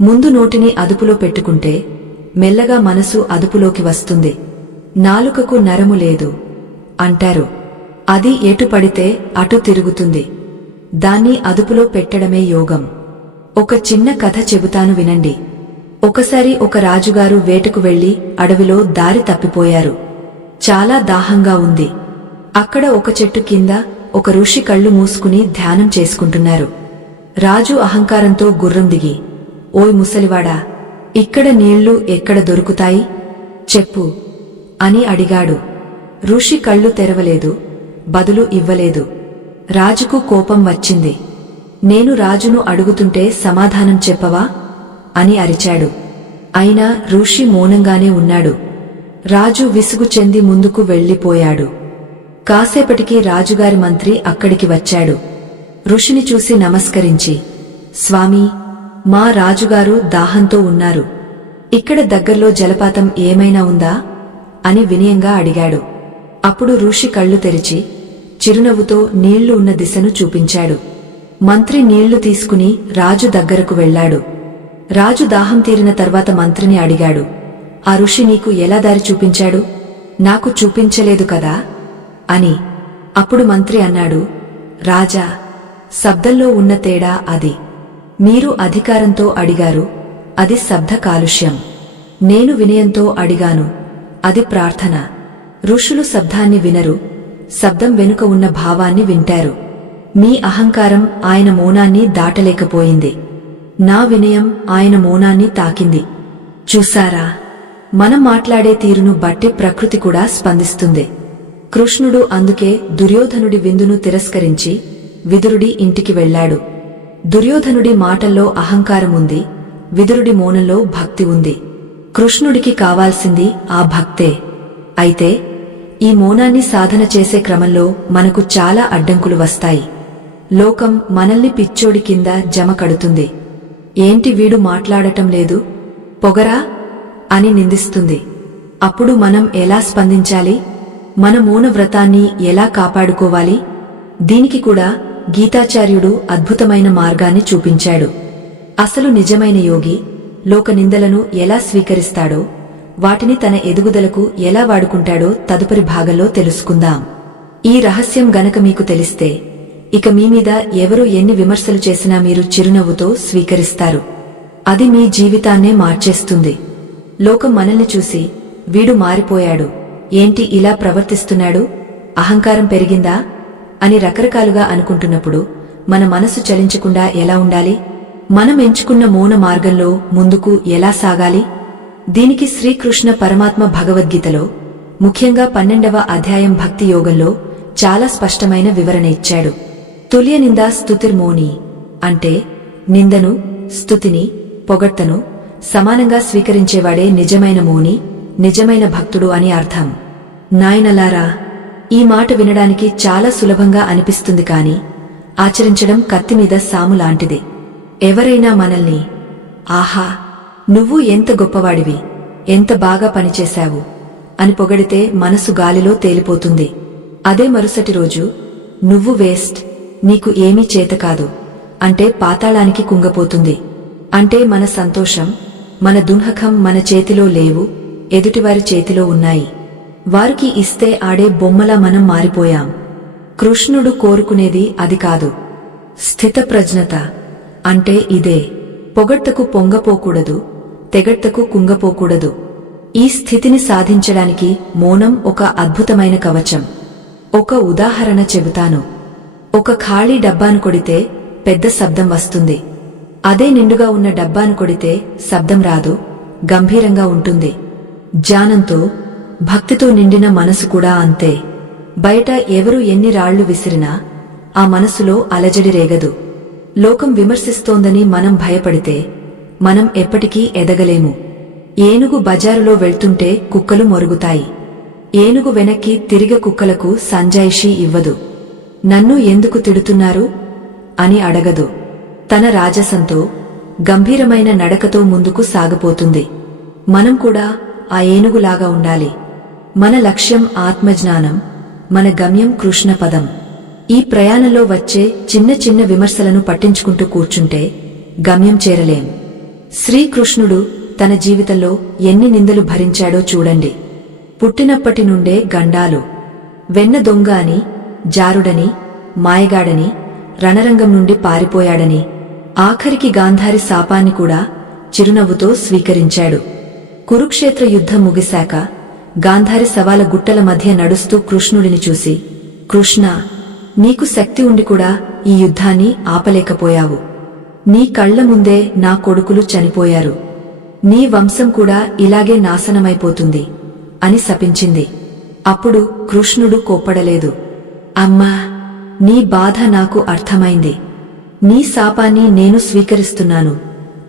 ముందు నోటిని అదుపులో పెట్టుకుంటే మెల్లగా మనసు అదుపులోకి వస్తుంది. నాలుకకు నరము లేదు అంటారు. అది ఎటు పడితే అటు తిరుగుతుంది. దాన్ని అదుపులో పెట్టడమే యోగం. ఒక చిన్న కథ చెబుతాను వినండి. ఒకసారి ఒక రాజుగారు వేటకు వెళ్లి అడవిలో దారి తప్పిపోయారు. చాలా దాహంగా ఉంది. అక్కడ ఒక చెట్టు కింద ఒక ఋషి కళ్ళు మూసుకుని ధ్యానం చేసుకుంటున్నారు. రాజు అహంకారంతో గుర్రం దిగి, ఓయ్ ముసలివాడా, ఇక్కడ నీళ్లు ఎక్కడ దొరుకుతాయి? చెప్పు అని అడిగాడు. ఋషి కళ్ళు తెరవలేదు, బదులు ఇవ్వలేదు. రాజుకు కోపం వచ్చింది. నేను రాజును అడుగుతుంటే సమాధానం చెప్పవా అని అరిచాడు. అయినా ఋషి మౌనంగానే ఉన్నాడు. రాజు విసుగు చెంది ముందుకు వెళ్లిపోయాడు. కాసేపటికి రాజుగారి మంత్రి అక్కడికి వచ్చాడు. ఋషిని చూసి నమస్కరించి, స్వామీ, మా రాజుగారు దాహంతో ఉన్నారు. ఇక్కడ దగ్గర్లో జలపాతం ఏమైనా ఉందా అని వినయంగా అడిగాడు. అప్పుడు ఋషి కళ్ళు తెరిచి చిరునవ్వుతో నీళ్లు ఉన్న దిశను చూపించాడు. మంత్రి నీళ్లు తీసుకుని రాజు దగ్గరకు వెళ్లాడు. రాజు దాహం తీరిన తర్వాత మంత్రిని అడిగాడు, ఆ ఋషి నీకు ఎలా దారి చూపించాడు? నాకు చూపించలేదు కదా అని. అప్పుడు మంత్రి అన్నాడు, రాజా, శబ్దంలో ఉన్న తేడా అది. మీరు అధికారంతో అడిగారు, అది శబ్ద కాలుష్యం. నేను వినయంతో అడిగాను, అది ప్రార్థన. ఋషులు శబ్దాన్ని వినరు, శబ్దం వెనుక ఉన్న భావాన్ని వింటారు. మీ అహంకారం ఆయన మౌనాన్ని దాటలేకపోయింది. నా వినయం ఆయన మౌనాన్ని తాకింది. చూసారా, మనం మాట్లాడే తీరును బట్టి ప్రకృతి కూడా స్పందిస్తుంది. కృష్ణుడు అందుకే దుర్యోధనుడి విందును తిరస్కరించి విదురుడి ఇంటికి వెళ్లాడు. దుర్యోధనుడి మాటల్లో అహంకారం ఉంది, విదురుడి మౌనంలో భక్తి ఉంది. కృష్ణుడికి కావాల్సింది ఆ భక్తే. అయితే ఈ మౌనాన్ని సాధన చేసే క్రమంలో మనకు చాలా అడ్డంకులు వస్తాయి. లోకం మనల్ని పిచ్చోడి కింద జమ కడుతుంది. ఏంటి వీడు మాట్లాడటం లేదు, పొగరా అని నిందిస్తుంది. అప్పుడు మనం ఎలా స్పందించాలి? మన మౌన వ్రతాన్ని ఎలా కాపాడుకోవాలి? దీనికి కూడా గీతాచార్యుడు అద్భుతమైన మార్గాన్ని చూపించాడు. అసలు నిజమైన యోగి లోక నిందలను ఎలా స్వీకరిస్తాడో, వాటిని తన ఎదుగుదలకు ఎలా వాడుకుంటాడో తదుపరి భాగంలో తెలుసుకుందాం. ఈ రహస్యం గనక మీకు తెలిస్తే ఇక మీమీద ఎవరు ఎన్ని విమర్శలు చేసినా మీరు చిరునవ్వుతో స్వీకరిస్తారు. అది మీ జీవితాన్నే మార్చేస్తుంది. లోకం మనల్ని చూసి వీడు మారిపోయాడు, ఏంటి ఇలా ప్రవర్తిస్తున్నాడు, అహంకారం పెరిగిందా అని రకరకాలుగా అనుకుంటున్నప్పుడు మన మనసు చలించకుండా ఎలా ఉండాలి? మనం ఎంచుకున్న మౌన మార్గంలో ముందుకు ఎలా సాగాలి? దీనికి శ్రీకృష్ణ పరమాత్మ భగవద్గీతలో ముఖ్యంగా 12వ అధ్యాయం భక్తి యోగంలో చాలా స్పష్టమైన వివరణ ఇచ్చాడు. తుల్య నిందా స్తుతిర్మౌని అంటే నిందను, స్తుతిని, పొగడ్తను సమానంగా స్వీకరించేవాడే నిజమైన మౌని, నిజమైన భక్తుడు అని అర్థం. నాయనలారా, ఈ మాట వినడానికి చాలా సులభంగా అనిపిస్తుంది, కాని ఆచరించడం కత్తిమీద సాము లాంటిది. ఎవరైనా మనల్ని ఆహా, నువ్వు ఎంత గొప్పవాడివి, ఎంత బాగా పనిచేశావు అని పొగడితే మనసు గాలిలో తేలిపోతుంది. అదే మరుసటి రోజు నువ్వు వేస్ట్, నీకు ఏమీ చేతకాదు అంటే పాతాళానికి కుంగపోతుంది. అంటే మన సంతోషం, మన దున్హకం మన చేతిలో లేవు, ఎదుటివారి చేతిలో ఉన్నాయి. వారికి ఇస్తే ఆడే బొమ్మలా మనం మారిపోయాం. కృష్ణుడు కోరుకునేది అది కాదు. స్థితప్రజ్ఞత అంటే ఇదే. పొగడ్తకు పొంగపోకూడదు, తెగడ్తకు కుంగపోకూడదు. ఈ స్థితిని సాధించడానికి మౌనం ఒక అద్భుతమైన కవచం. ఒక ఉదాహరణ చెబుతాను. ఒక ఖాళీ డబ్బాను కొడితే పెద్ద శబ్దం వస్తుంది. అదే నిండుగా ఉన్న డబ్బాను కొడితే శబ్దం రాదు, గంభీరంగా ఉంటుంది. జ్ఞానంతో, భక్తితో నిండిన మనసు కూడా అంతే. బయట ఎవరు ఎన్ని రాళ్లు విసిరినా ఆ మనసులో అలజడి రేగదు. లోకం విమర్శిస్తోందని మనం భయపడితే మనం ఎప్పటికీ ఎదగలేము. ఏనుగు బజారులో వెళ్తుంటే కుక్కలు మొరుగుతాయి. ఏనుగు వెనక్కి తిరిగ కుక్కలకు సంజాయిషీ ఇవ్వదు. నన్ను ఎందుకు తిడుతున్నారు అని అడగదు. తన రాజసంతో, గంభీరమైన నడకతో ముందుకు సాగపోతుంది. మనం కూడా ఆ ఏనుగులాగా ఉండాలి. మన లక్ష్యం ఆత్మజ్ఞానం, మన గమ్యం కృష్ణపదం. ఈ ప్రయాణంలో వచ్చే చిన్న చిన్న విమర్శలను పట్టించుకుంటూ కూర్చుంటే గమ్యం చేరలేం. శ్రీకృష్ణుడు తన జీవితంలో ఎన్ని నిందలు భరించాడో చూడండి. పుట్టినప్పటి నుండే గండాలు, వెన్న దొంగ అని, జారుడని, మాయగాడని, రణరంగం నుండి పారిపోయాడని, ఆఖరికి గాంధారి శాపాన్ని కూడా చిరునవ్వుతో స్వీకరించాడు. కురుక్షేత్ర యుద్ధం ముగిశాక గాంధారి సవాల గుట్టల మధ్య నడుస్తూ కృష్ణుడిని చూసి, కృష్ణా, నీకు శక్తి ఉండి కూడా ఈ యుద్ధాన్ని ఆపలేకపోయావు. నీ కళ్ల ముందే నా కొడుకులు చనిపోయారు. నీ వంశం కూడా ఇలాగే నాశనమైపోతుంది అని శపించింది. అప్పుడు కృష్ణుడు కోప్పడలేదు. అమ్మా, నీ బాధ నాకు అర్థమైంది. నీ శాపాన్ని నేను స్వీకరిస్తున్నాను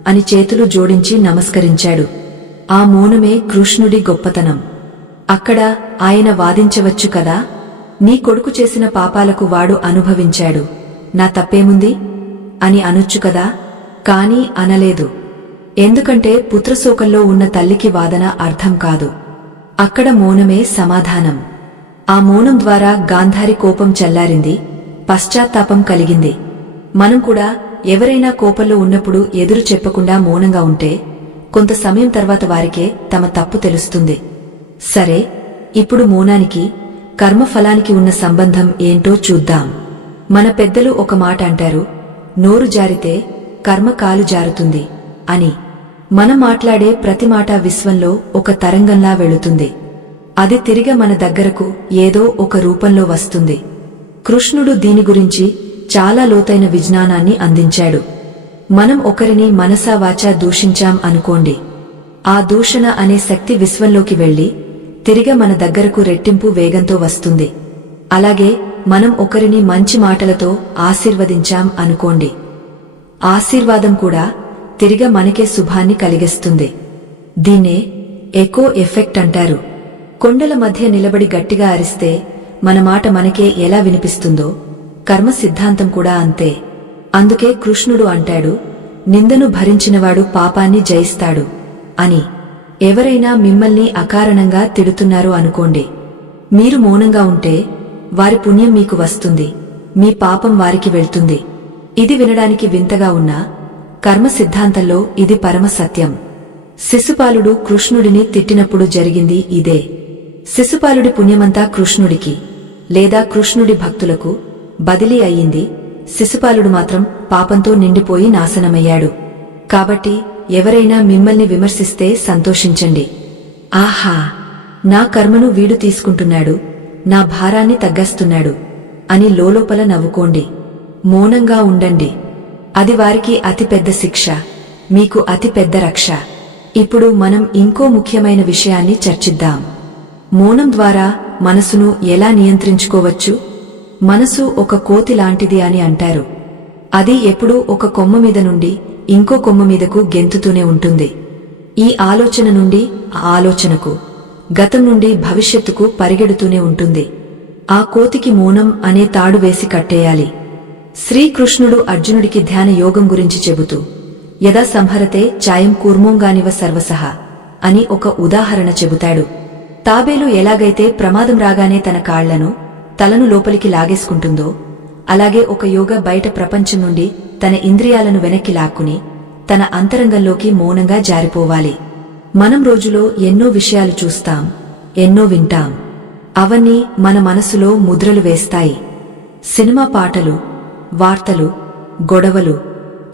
అని చేతులు జోడించి నమస్కరించాడు. ఆ మౌనమే కృష్ణుడి గొప్పతనం. అక్కడ ఆయన వాదించవచ్చు కదా, నీ కొడుకు చేసిన పాపాలకు వాడు అనుభవించాడు, నా తప్పేముంది అని అనొచ్చు కదా. కాని అనలేదు. ఎందుకంటే పుత్రశోకంలో ఉన్న తల్లికి వాదన అర్థం కాదు. అక్కడ మౌనమే సమాధానం. ఆ మౌనం ద్వారా గాంధారి కోపం చల్లారింది, పశ్చాత్తాపం కలిగింది. మనం కూడా ఎవరైనా కోపంలో ఉన్నప్పుడు ఎదురు చెప్పకుండా మౌనంగా ఉంటే కొంత సమయం తర్వాత వారికే తమ తప్పు తెలుస్తుంది. సరే, ఇప్పుడు మౌనానికి, కర్మఫలానికి ఉన్న సంబంధం ఏంటో చూద్దాం. మన పెద్దలు ఒక మాట అంటారు, నోరు జారితే కర్మ కాలు జారుతుంది అని. మనం మాట్లాడే ప్రతి మాట విశ్వంలో ఒక తరంగంలా వెళుతుంది. అది తిరిగి మన దగ్గరకు ఏదో ఒక రూపంలో వస్తుంది. కృష్ణుడు దీని గురించి చాలా లోతైన విజ్ఞానాన్ని అందించాడు. మనం ఒకరిని మనసా వాచా దూషించాం అనుకోండి, ఆ దూషణ అనే శక్తి విశ్వంలోకి వెళ్లి తిరిగి మన దగ్గరకు రెట్టింపు వేగంతో వస్తుంది. అలాగే మనం ఒకరిని మంచి మాటలతో ఆశీర్వదించాం అనుకోండి, ఆశీర్వాదం కూడా తిరిగి మనకే శుభాన్ని కలిగిస్తుంది. దీన్నే ఎకో ఎఫెక్ట్ అంటారు. కొండల మధ్య నిలబడి గట్టిగా అరిస్తే మన మాట మనకే ఎలా వినిపిస్తుందో కర్మ సిద్ధాంతం కూడా అంతే. అందుకే కృష్ణుడు అంటాడు, నిందను భరించినవాడు పాపాన్ని జయిస్తాడు అని. ఎవరైనా మిమ్మల్ని అకారణంగా తిడుతున్నారు అనుకోండి, మీరు మౌనంగా ఉంటే వారి పుణ్యం మీకు వస్తుంది, మీ పాపం వారికి వెళ్తుంది. ఇది వినడానికి వింతగా ఉన్నా కర్మ సిద్ధాంతంలో ఇది పరమ సత్యం. శిశుపాలుడు కృష్ణుడిని తిట్టినప్పుడు జరిగింది ఇదే. శిశుపాలుడి పుణ్యమంతా కృష్ణుడికి లేదా కృష్ణుడి భక్తులకు బదిలీ అయ్యింది. శిశుపాలుడు మాత్రం పాపంతో నిండిపోయి నాశనమయ్యాడు. కాబట్టి ఎవరైనా మిమ్మల్ని విమర్శిస్తే సంతోషించండి. ఆహా, నా కర్మను వీడు తీసుకుంటున్నాడు, నా భారాన్ని తగ్గస్తున్నాడు అని లోలోపల నవ్వుకోండి. మౌనంగా ఉండండి. అది వారికి అతిపెద్ద శిక్ష, మీకు అతిపెద్ద రక్ష. ఇప్పుడు మనం ఇంకో ముఖ్యమైన విషయాన్ని చర్చిద్దాం. మౌనం ద్వారా మనసును ఎలా నియంత్రించుకోవచ్చు? మనసు ఒక కోతి లాంటిది అని అంటారు. అది ఎప్పుడూ ఒక కొమ్మ మీద నుండి ఇంకో కొమ్మ మీదకు గెంతుతూనే ఉంటుంది. ఈ ఆలోచన నుండి ఆ ఆలోచనకు, గతం నుండి భవిష్యత్తుకు పరిగెడుతూనే ఉంటుంది. ఆ కోతికి మౌనం అనే తాడు వేసి కట్టేయాలి. శ్రీకృష్ణుడు అర్జునుడికి ధ్యాన యోగం గురించి చెబుతూ యదా సంహరతే చాయం కూర్మోంగానివ సర్వసహ అని ఒక ఉదాహరణ చెబుతాడు. తాబేలు ఎలాగైతే ప్రమాదం రాగానే తన కాళ్లను, తలను లోపలికి లాగేసుకుంటుందో అలాగే ఒక యోగ బయట ప్రపంచం నుండి తన ఇంద్రియాలను వెనక్కి లాక్కుని తన అంతరంగంలోకి మౌనంగా జారిపోవాలి. మనం రోజులో ఎన్నో విషయాలు చూస్తాం, ఎన్నో వింటాం. అవన్నీ మన మనసులో ముద్రలు వేస్తాయి. సినిమా పాటలు, వార్తలు, గొడవలు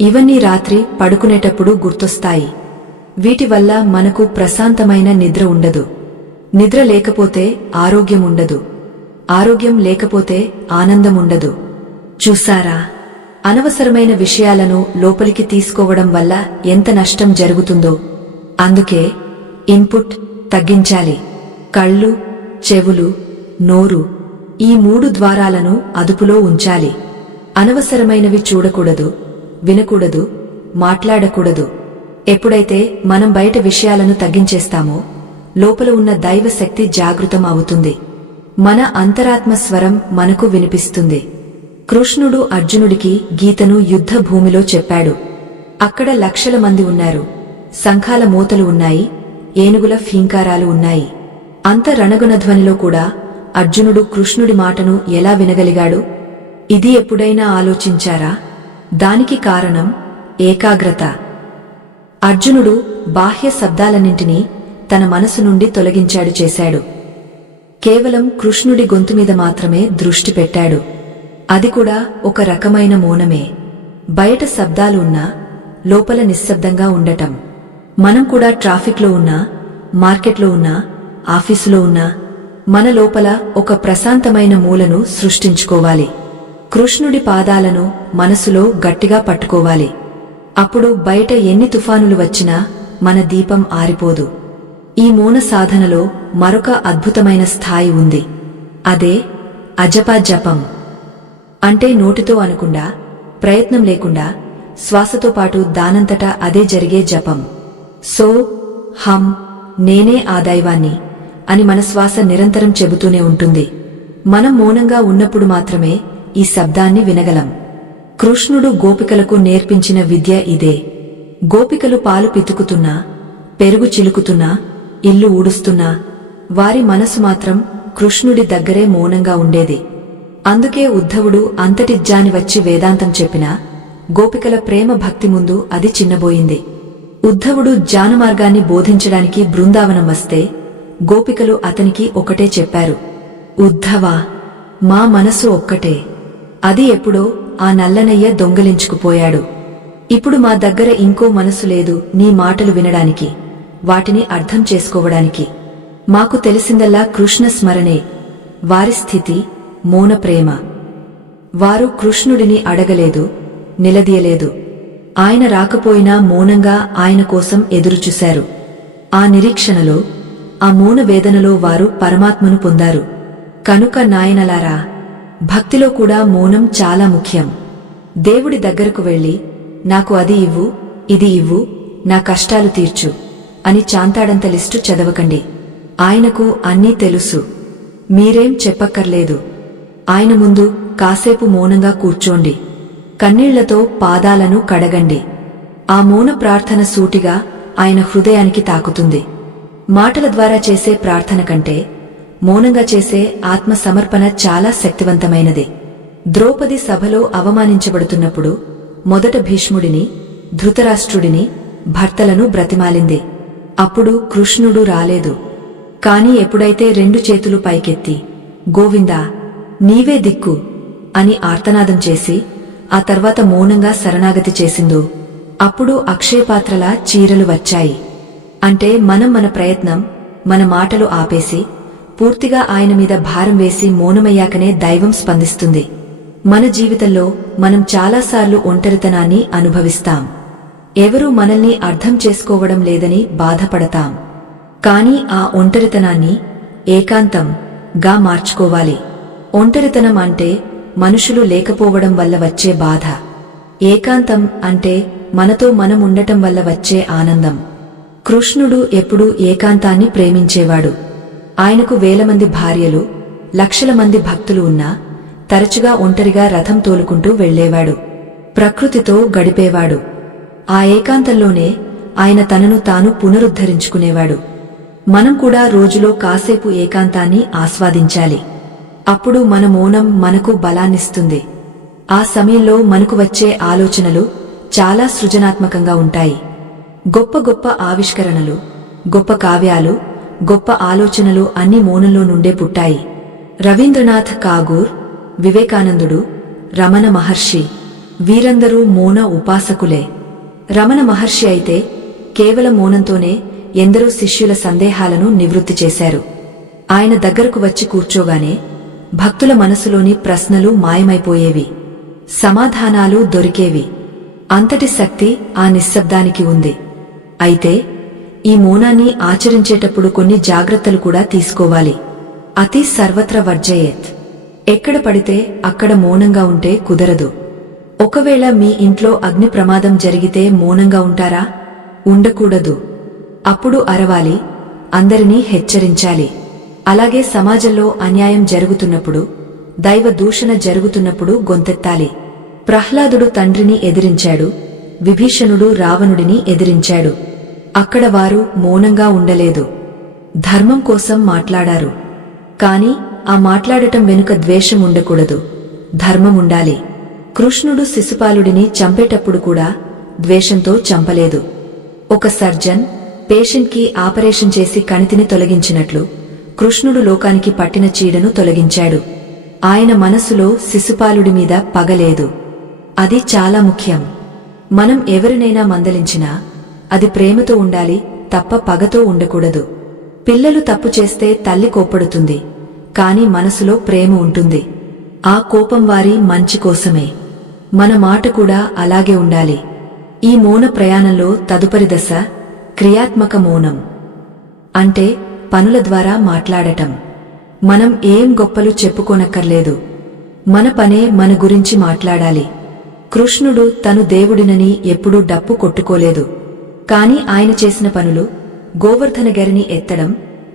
ఇవన్నీ రాత్రి పడుకునేటప్పుడు గుర్తొస్తాయి. వీటి వల్ల మనకు ప్రశాంతమైన నిద్ర ఉండదు. నిద్ర లేకపోతే ఆరోగ్యం ఉండదు. ఆరోగ్యం లేకపోతే ఆనందం ఉండదు. చూసారా, అనవసరమైన విషయాలను లోపలికి తీసుకోవడం వల్ల ఎంత నష్టం జరుగుతుందో. అందుకే ఇన్పుట్ తగ్గించాలి. కళ్ళు, చెవులు, నోరు ఈ 3 ద్వారాలను అదుపులో ఉంచాలి. అనవసరమైనవి చూడకూడదు, వినకూడదు, మాట్లాడకూడదు. ఎప్పుడైతే మనం బయట విషయాలను తగ్గించేస్తామో లోపల ఉన్న దైవ శక్తి జాగృతం అవుతుంది. మన అంతరాత్మ స్వరం మనకు వినిపిస్తుంది. కృష్ణుడు అర్జునుడికి గీతను యుద్ధ భూమిలో చెప్పాడు. అక్కడ లక్షల మంది ఉన్నారు. శంఖాల మోతలు ఉన్నాయి, ఏనుగుల ఫీంకారాలు ఉన్నాయి. అంత రణగుణధ్వనిలో కూడా అర్జునుడు కృష్ణుడి మాటను ఎలా వినగలిగాడు? ఇది ఎప్పుడైనా ఆలోచించారా? దానికి కారణం ఏకాగ్రత. అర్జునుడు బాహ్య శబ్దాలన్నింటినీ తన మనసు నుండి తొలగించాడు చేశాడు. కేవలం కృష్ణుడి గొంతుమీద మాత్రమే దృష్టి పెట్టాడు. అది కూడా ఒక రకమైన మౌనమే. బయట శబ్దాలు ఉన్నా లోపల నిశ్శబ్దంగా ఉండటం. మనం కూడా ట్రాఫిక్లో ఉన్నా, మార్కెట్లో ఉన్నా, ఆఫీసులో ఉన్నా మన లోపల ఒక ప్రశాంతమైన మూలను సృష్టించుకోవాలి. కృష్ణుడి పాదాలను మనసులో గట్టిగా పట్టుకోవాలి. అప్పుడు బయట ఎన్ని తుఫానులు వచ్చినా మన దీపం ఆరిపోదు. ఈ మౌన సాధనలో మరొక అద్భుతమైన స్థాయి ఉంది. అదే అజప జపం. అంటే నోటితో అనకుండా, ప్రయత్నం లేకుండా, శ్వాసతో పాటు దానంతటా అదే జరిగే జపం. సో హం, నేనే ఆ దైవాన్ని అని మన శ్వాస నిరంతరం చెబుతూనే ఉంటుంది. మనం మౌనంగా ఉన్నప్పుడు మాత్రమే ఈ శబ్దాన్ని వినగలం. కృష్ణుడు గోపికలకు నేర్పించిన విద్య ఇదే. గోపికలు పాలు పితుకుతున్నా, పెరుగు చిలుకుతున్నా, ఇల్లు ఊడుస్తున్నా వారి మనసు మాత్రం కృష్ణుడి దగ్గరే మౌనంగా ఉండేది. అందుకే ఉద్ధవుడు అంతటి జ్ఞాని వచ్చి వేదాంతం చెప్పినా గోపికల ప్రేమ భక్తి ముందు అది చిన్నబోయింది. ఉద్ధవుడు జ్ఞానమార్గాన్ని బోధించడానికి బృందావనం వస్తే గోపికలు అతనికి ఒకటే చెప్పారు, ఉద్ధవా, మా మనసు ఒక్కటే. అది ఎప్పుడో ఆ నల్లనయ్య దొంగలించుకుపోయాడు. ఇప్పుడు మా దగ్గర ఇంకో మనసు లేదు నీ మాటలు వినడానికి, వాటిని అర్థం చేసుకోవడానికి. మాకు తెలిసిందల్లా కృష్ణ స్మరణే. వారి స్థితి మౌన ప్రేమ. వారు కృష్ణుడిని అడగలేదు, నిలదీయలేదు. ఆయన రాకపోయినా మౌనంగా ఆయన కోసం ఎదురుచూశారు. ఆ నిరీక్షణలో, ఆ మౌన వేదనలో వారు పరమాత్మను పొందారు. కనుక నాయనలారా, భక్తిలో కూడా మౌనం చాలా ముఖ్యం. దేవుడి దగ్గరకు వెళ్లి నాకు అది ఇవ్వు, ఇది ఇవ్వు, నా కష్టాలు తీర్చు అని చాంతాడంత లిస్టు చదవకండి. ఆయనకు అన్నీ తెలుసు. మీరేం చెప్పక్కర్లేదు. ఆయన ముందు కాసేపు మౌనంగా కూర్చోండి. కన్నీళ్లతో పాదాలను కడగండి. ఆ మౌన ప్రార్థన సూటిగా ఆయన హృదయానికి తాకుతుంది. మాటల ద్వారా చేసే ప్రార్థన కంటే మౌనంగా చేసే ఆత్మ సమర్పణ చాలా శక్తివంతమైనది. ద్రౌపది సభలో అవమానించబడుతున్నప్పుడు మొదట భీష్ముడిని, ధృతరాష్ట్రుడిని, భర్తలను బ్రతిమాలింది. అప్పుడు కృష్ణుడు రాలేదు. కాని ఎప్పుడైతే 2 చేతులు పైకెత్తి గోవిందా నీవే దిక్కు అని ఆర్తనాదం చేసి ఆ తర్వాత మౌనంగా శరణాగతి చేసిందో అప్పుడు అక్షయపాత్రల చీరలు వచ్చాయి. అంటే మనం మన ప్రయత్నం, మన మాటలు ఆపేసి పూర్తిగా ఆయన మీద భారం వేసి మౌనమయ్యాకనే దైవం స్పందిస్తుంది. మన జీవితంలో మనం చాలాసార్లు ఒంటరితనాన్ని అనుభవిస్తాం. ఎవరూ మనల్ని అర్థం చేసుకోవడం లేదని బాధపడతాం. కాని ఆ ఒంటరితనాన్ని ఏకాంతంగా మార్చుకోవాలి. ఒంటరితనం అంటే మనుషులు లేకపోవడం వల్ల వచ్చే బాధ. ఏకాంతం అంటే మనతో మనం ఉండటం వల్ల వచ్చే ఆనందం. కృష్ణుడు ఎప్పుడూ ఏకాంతాన్ని ప్రేమించేవాడు. ఆయనకు వేల మంది భార్యలు, లక్షల మంది భక్తులు ఉన్నా తరచుగా ఒంటరిగా రథం తోలుకుంటూ వెళ్లేవాడు. ప్రకృతితో గడిపేవాడు. ఆ ఏకాంతంలోనే ఆయన తనను తాను పునరుద్ధరించుకునేవాడు. మనం కూడా రోజులో కాసేపు ఏకాంతాన్ని ఆస్వాదించాలి. అప్పుడు మన మౌనం మనకు బలాన్నిస్తుంది. ఆ సమయంలో మనకు వచ్చే ఆలోచనలు చాలా సృజనాత్మకంగా ఉంటాయి. గొప్ప గొప్ప ఆవిష్కరణలు, గొప్ప కావ్యాలు, గొప్ప ఆలోచనలు అన్ని మౌనంలో నుండే పుట్టాయి. రవీంద్రనాథ్ ఠాగూర్, వివేకానందుడు, రమణ మహర్షి వీరందరూ మౌన ఉపాసకులే. రమణ మహర్షి అయితే కేవలం మౌనంతోనే ఎందరో శిష్యుల సందేహాలను నివృత్తి చేశారు. ఆయన దగ్గరకు వచ్చి కూర్చోగానే భక్తుల మనసులోని ప్రశ్నలు మాయమైపోయేవి, సమాధానాలు దొరికేవి. అంతటి శక్తి ఆ నిశ్శబ్దానికి ఉంది. అయితే ఈ మౌనాన్ని ఆచరించేటప్పుడు కొన్ని జాగ్రత్తలు కూడా తీసుకోవాలి. అతి సర్వత్ర వర్జయేత్. ఎక్కడ పడితే అక్కడ మౌనంగా ఉంటే కుదరదు. ఒకవేళ మీ ఇంట్లో అగ్ని ప్రమాదం జరిగితే మౌనంగా ఉంటారా? ఉండకూడదు. అప్పుడు అరవాలి, అందరినీ హెచ్చరించాలి. అలాగే సమాజంలో అన్యాయం జరుగుతున్నప్పుడు, దైవ దూషణ జరుగుతున్నప్పుడు గొంతెత్తాలి. ప్రహ్లాదుడు తండ్రిని ఎదిరించాడు, విభీషణుడు రావణుడిని ఎదిరించాడు. అక్కడ వారు మౌనంగా ఉండలేదు. ధర్మం కోసం మాట్లాడారు. కాని ఆ మాట్లాడటం వెనుక ద్వేషం ఉండకూడదు, ధర్మం ఉండాలి. కృష్ణుడు శిశుపాలుడిని చంపేటప్పుడు కూడా ద్వేషంతో చంపలేదు. ఒక సర్జన్ పేషెంట్కి ఆపరేషన్ చేసి కణితిని తొలగించినట్లు కృష్ణుడు లోకానికి పట్టిన చీడను తొలగించాడు. ఆయన మనసులో శిశుపాలుడి మీద పగలేదు. అది చాలా ముఖ్యం. మనం ఎవరినైనా మందలించినా అది ప్రేమతో ఉండాలి తప్ప పగతో ఉండకూడదు. పిల్లలు తప్పు చేస్తే తల్లి కోప్పడుతుంది, కాని మనసులో ప్రేమ ఉంటుంది. ఆ కోపం వారి మంచి కోసమే. మన మాట కూడా అలాగే ఉండాలి. ఈ మౌన ప్రయాణంలో తదుపరి దశ క్రియాత్మక మౌనం. అంటే పనుల ద్వారా మాట్లాడటం. మనం ఏం గొప్పలు చెప్పుకోనక్కర్లేదు. మన పనే మన గురించి మాట్లాడాలి. కృష్ణుడు తను దేవుడినని ఎప్పుడూ డప్పు కొట్టుకోలేదు. కాని ఆయన చేసిన పనులు గోవర్ధనగిరిని ఎత్తడం,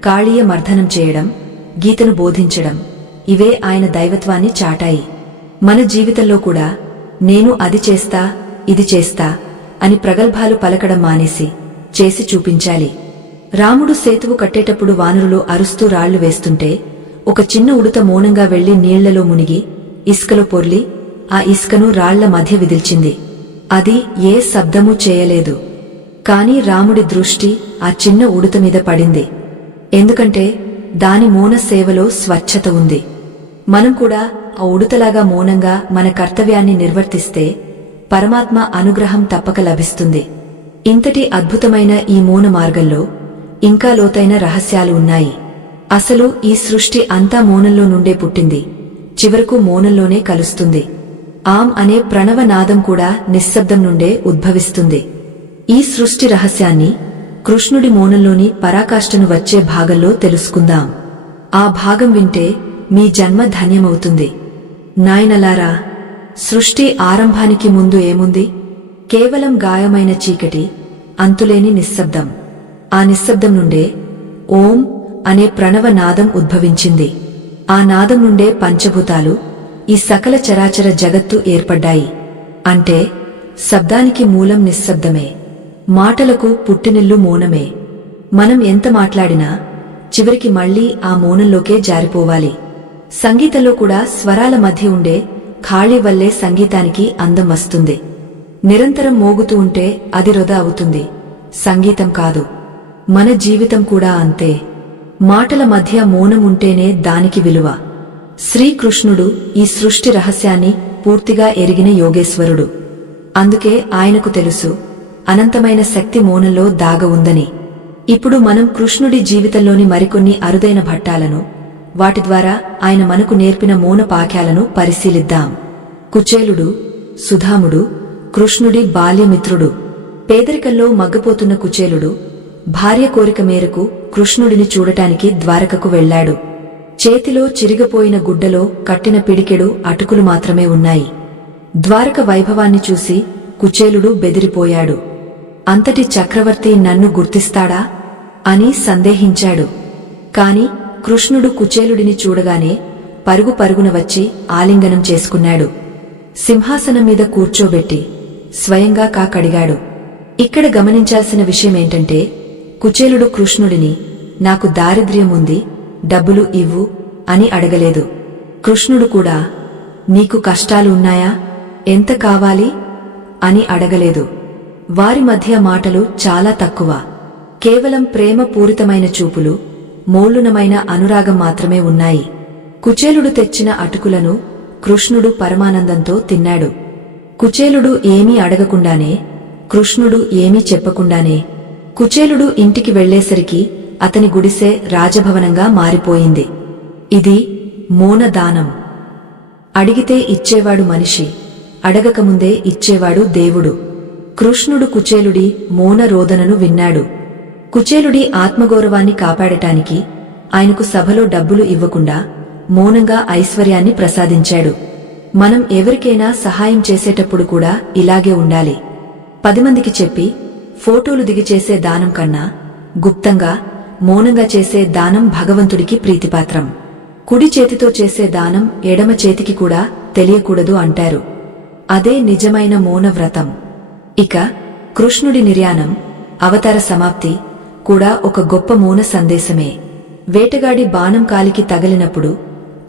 కాళీయ మర్దనం చేయడం, గీతను బోధించడం ఇవే ఆయన దైవత్వాన్ని చాటాయి. మన జీవితంలో కూడా నేను అది చేస్తా, ఇది చేస్తా అని ప్రగల్భాలు పలకడం మానేసి చేసి చూపించాలి. రాముడు సేతువు కట్టేటప్పుడు వానరులు అరుస్తూ రాళ్లు వేస్తుంటే ఒక చిన్న ఉడుత మౌనంగా వెళ్లి నీళ్లలో మునిగి ఇసుకలో పొర్లి ఆ ఇసుకను రాళ్ల మధ్య విదిల్చింది. అది ఏ శబ్దమూ చేయలేదు. కాని రాముడి దృష్టి ఆ చిన్న ఉడుత మీద పడింది. ఎందుకంటే దాని మౌన సేవలో స్వచ్ఛత ఉంది. మనం కూడా ఆ ఉడుతలాగా మౌనంగా మన కర్తవ్యాన్ని నిర్వర్తిస్తే పరమాత్మ అనుగ్రహం తప్పక లభిస్తుంది. ఇంతటి అద్భుతమైన ఈ మౌన మార్గంలో ఇంకా లోతైన రహస్యాలు ఉన్నాయి. అసలు ఈ సృష్టి అంతా మౌనంలో నుండే పుట్టింది, చివరకు మౌనంలోనే కలుస్తుంది. ఆం అనే ప్రణవ నాదం కూడా నిశ్శబ్దం నుండే ఉద్భవిస్తుంది. ఈ సృష్టి రహస్యాన్ని కృష్ణుడి మౌనంలోని పరాకాష్ఠను వచ్చే భాగంలో తెలుసుకుందాం. ఆ భాగం వింటే మీ జన్మ ధన్యమవుతుంది. నాయనలారా, సృష్టి ఆరంభానికి ముందు ఏముంది? కేవలం గాయమైన చీకటి, అంతులేని నిశ్శబ్దం. ఆ నిశ్శబ్దం నుండే ఓం అనే ప్రణవ నాదం ఉద్భవించింది. ఆ నాదం నుండే పంచభూతాలు, ఈ సకల చరాచర జగత్తు ఏర్పడ్డాయి. అంటే శబ్దానికి మూలం నిశ్శబ్దమే, మాటలకు పుట్టినిల్లు మౌనమే. మనం ఎంత మాట్లాడినా చివరికి మళ్లీ ఆ మౌనంలోకే జారిపోవాలి. సంగీతంలో కూడా స్వరాల మధ్య ఉండే ఖాళీ వల్లే సంగీతానికి అందం వస్తుంది. నిరంతరం మోగుతూ ఉంటే అది వృధా అవుతుంది, సంగీతం కాదు. మన జీవితం కూడా అంతే. మాటల మధ్య మౌనం ఉంటేనే దానికి విలువ. శ్రీకృష్ణుడు ఈ సృష్టి రహస్యాన్ని పూర్తిగా ఎరిగిన యోగేశ్వరుడు. అందుకే ఆయనకు తెలుసు అనంతమైన శక్తి మౌనంలో దాగ ఉందని. ఇప్పుడు మనం కృష్ణుడి జీవితంలోని మరికొన్ని అరుదైన ఘట్టాలను, వాటి ద్వారా ఆయన మనకు నేర్పిన మౌన పాఠాలను పరిశీలిద్దాం. కుచేలుడు, సుధాముడు, కృష్ణుడి బాల్యమిత్రుడు. పేదరికంలో మగ్గిపోతున్న కుచేలుడు భార్య కోరిక మేరకు కృష్ణుడిని చూడటానికి ద్వారకకు వెళ్లాడు. చేతిలో చిరిగిపోయిన గుడ్డలో కట్టిన పిడికెడు అటుకులు మాత్రమే ఉన్నాయి. ద్వారక వైభవాన్ని చూసి కుచేలుడు బెదిరిపోయాడు. అంతటి చక్రవర్తి నన్ను గుర్తిస్తాడా అని సందేహించాడు. కాని కృష్ణుడు కుచేలుడిని చూడగానే పరుగు పరుగున వచ్చి ఆలింగనం చేసుకున్నాడు. సింహాసనం మీద కూర్చోబెట్టి స్వయంగా కాకడిగాడు. ఇక్కడ గమనించాల్సిన విషయమేంటంటే, కుచేలుడు కృష్ణుడిని నాకు దారిద్ర్యం ఉంది, డబ్బులు ఇవ్వు అని అడగలేదు. కృష్ణుడు కూడా నీకు కష్టాలు ఉన్నాయా, ఎంత కావాలి అని అడగలేదు. వారి మధ్య మాటలు చాలా తక్కువ. కేవలం ప్రేమ పూరితమైన చూపులు, మౌలునమైన అనురాగం మాత్రమే ఉన్నాయి. కుచేలుడు తెచ్చిన అటుకులను కృష్ణుడు పరమానందంతో తిన్నాడు. కుచేలుడు ఏమీ అడగకుండానే, కృష్ణుడు ఏమీ చెప్పకుండానే కుచేలుడు ఇంటికి వెళ్లేసరికి అతని గుడిసె రాజభవనంగా మారిపోయింది. ఇది మౌనదానం. అడిగితే ఇచ్చేవాడు మనిషి, అడగకముందే ఇచ్చేవాడు దేవుడు. కృష్ణుడు కుచేలుడి మౌన రోదనను విన్నాడు. కుచేలుడి ఆత్మగౌరవాన్ని కాపాడటానికి ఆయనకు సభలో డబ్బులు ఇవ్వకుండా మౌనంగా ఐశ్వర్యాన్ని ప్రసాదించాడు. మనం ఎవరికైనా సహాయం చేసేటప్పుడు కూడా ఇలాగే ఉండాలి. 10 మందికి చెప్పి ఫోటోలు దిగి చేసే దానం కన్నా గుప్తంగా, మౌనంగా చేసే దానం భగవంతుడికి ప్రీతిపాత్రం. కుడి చేతితో చేసే దానం ఎడమ చేతికి కూడా తెలియకూడదు అంటారు. అదే నిజమైన మౌన వ్రతం. ఇక కృష్ణుడి నిర్యాణం, అవతార సమాప్తి కూడా ఒక గొప్ప మౌన సందేశమే. వేటగాడి బాణం కాలికి తగిలినప్పుడు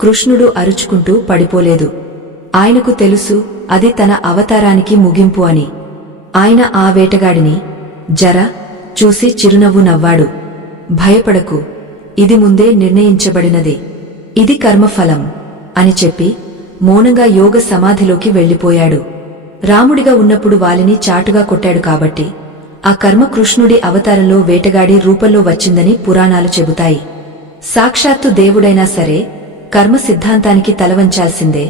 కృష్ణుడు అరుచుకుంటూ పడిపోలేదు. ఆయనకు తెలుసు అది తన అవతారానికి ముగింపు అని. ఆయన ఆ వేటగాడిని జర చూసి చిరునవ్వు నవ్వాడు. భయపడకు, ఇది ముందే నిర్ణయించబడినది, ఇది కర్మఫలం అని చెప్పి మౌనంగా యోగ సమాధిలోకి వెళ్లిపోయాడు. రాముడిగా ఉన్నప్పుడు వాలిని చాటుగా కొట్టాడు కాబట్టి ఆ కర్మ కృష్ణుడి అవతారంలో వేటగాడి రూపంలో వచ్చిందని పురాణాలు చెబుతాయి. సాక్షాత్తు దేవుడైనా సరే కర్మ సిద్ధాంతానికి తలవంచాల్సిందే,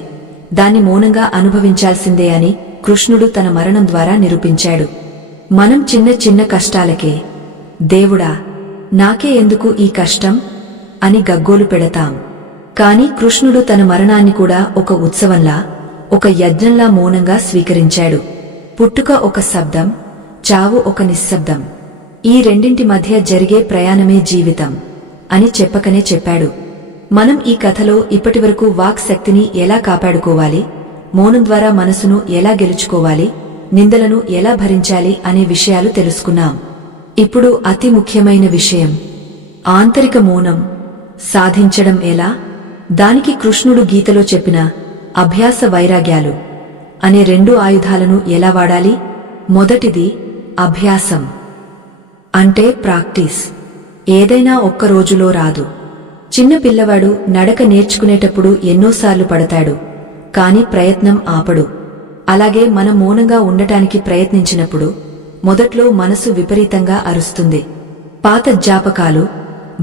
దాన్ని మౌనంగా అనుభవించాల్సిందే అని కృష్ణుడు తన మరణం ద్వారా నిరూపించాడు. మనం చిన్న చిన్న కష్టాలకే దేవుడా నాకే ఎందుకు ఈ కష్టం అని గగ్గోలు పెడతాం. కాని కృష్ణుడు తన మరణాన్ని కూడా ఒక ఉత్సవంలా, ఒక యజ్ఞంలా మౌనంగా స్వీకరించాడు. పుట్టుక ఒక శబ్దం, చావు ఒక నిశ్శబ్దం. ఈ రెండింటి మధ్య జరిగే ప్రయాణమే జీవితం అని చెప్పకనే చెప్పాడు. మనం ఈ కథలో ఇప్పటివరకు వాక్ శక్తిని ఎలా కాపాడుకోవాలి, మౌనం ద్వారా మనసును ఎలా గెలుచుకోవాలి, నిందలను ఎలా భరించాలి అనే విషయాలు తెలుసుకున్నాం. ఇప్పుడు అతి ముఖ్యమైన విషయం, ఆంతరిక మౌనం సాధించడం ఎలా. దానికి కృష్ణుడు గీతలో చెప్పిన అభ్యాస వైరాగ్యాలు అనే 2 ఆయుధాలను ఎలా వాడాలి. మొదటిది అభ్యాసం, అంటే ప్రాక్టీస్. ఏదైనా ఒక్క రోజులో రాదు. చిన్న పిల్లవాడు నడక నేర్చుకునేటప్పుడు ఎన్నోసార్లు పడతాడు, కాని ప్రయత్నం ఆపడు. అలాగే మనం మౌనంగా ఉండటానికి ప్రయత్నించినప్పుడు మొదట్లో మనసు విపరీతంగా అరుస్తుంది. పాత జ్ఞాపకాలు,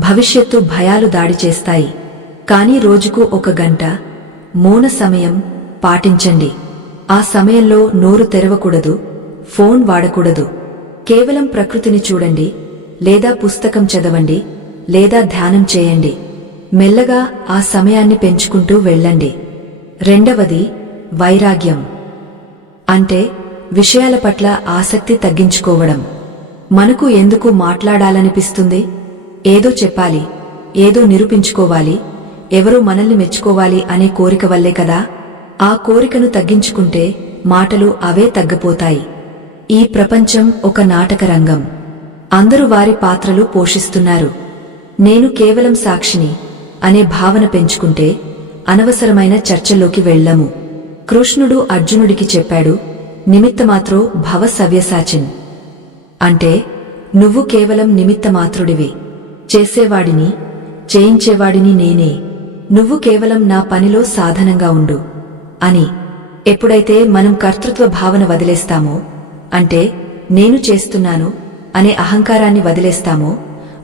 భవిష్యత్తు భయాలు దాడి చేస్తాయి. కాని రోజుకు 1 గంట మౌన సమయం పాటించండి. ఆ సమయంలో నోరు తెరవకూడదు, ఫోన్ వాడకూడదు. కేవలం ప్రకృతిని చూడండి, లేదా పుస్తకం చదవండి, లేదా ధ్యానం చేయండి. మెల్లగా ఆ సమయాన్ని పెంచుకుంటూ వెళ్ళండి. రెండవది వైరాగ్యం, అంటే విషయాల పట్ల ఆసక్తి తగ్గించుకోవడం. మనకు ఎందుకు మాట్లాడాలనిపిస్తుంది? ఏదో చెప్పాలి, ఏదో నిరూపించుకోవాలి, ఎవరో మనల్ని మెచ్చుకోవాలి అనే కోరిక వల్లే కదా. ఆ కోరికను తగ్గించుకుంటే మాటలు అవే తగ్గిపోతాయి. ఈ ప్రపంచం ఒక నాటక రంగం. అందరూ వారి పాత్రలు పోషిస్తున్నారు. నేను కేవలం సాక్షిని అనే భావన పెంచుకుంటే అనవసరమైన చర్చల్లోకి వెళ్ళము. కృష్ణుడు అర్జునుడికి చెప్పాడు, నిమిత్తమాత్రో భవ సవ్యసాచిన్. అంటే నువ్వు కేవలం నిమిత్తమాత్రుడివి, చేసేవాడిని చేయించేవాడిని నేనే, నువ్వు కేవలం నా పనిలో సాధనంగా ఉండు అని. ఎప్పుడైతే మనం కర్తృత్వ భావన వదిలేస్తామో, అంటే నేను చేస్తున్నాను అనే అహంకారాన్ని వదిలేస్తామో,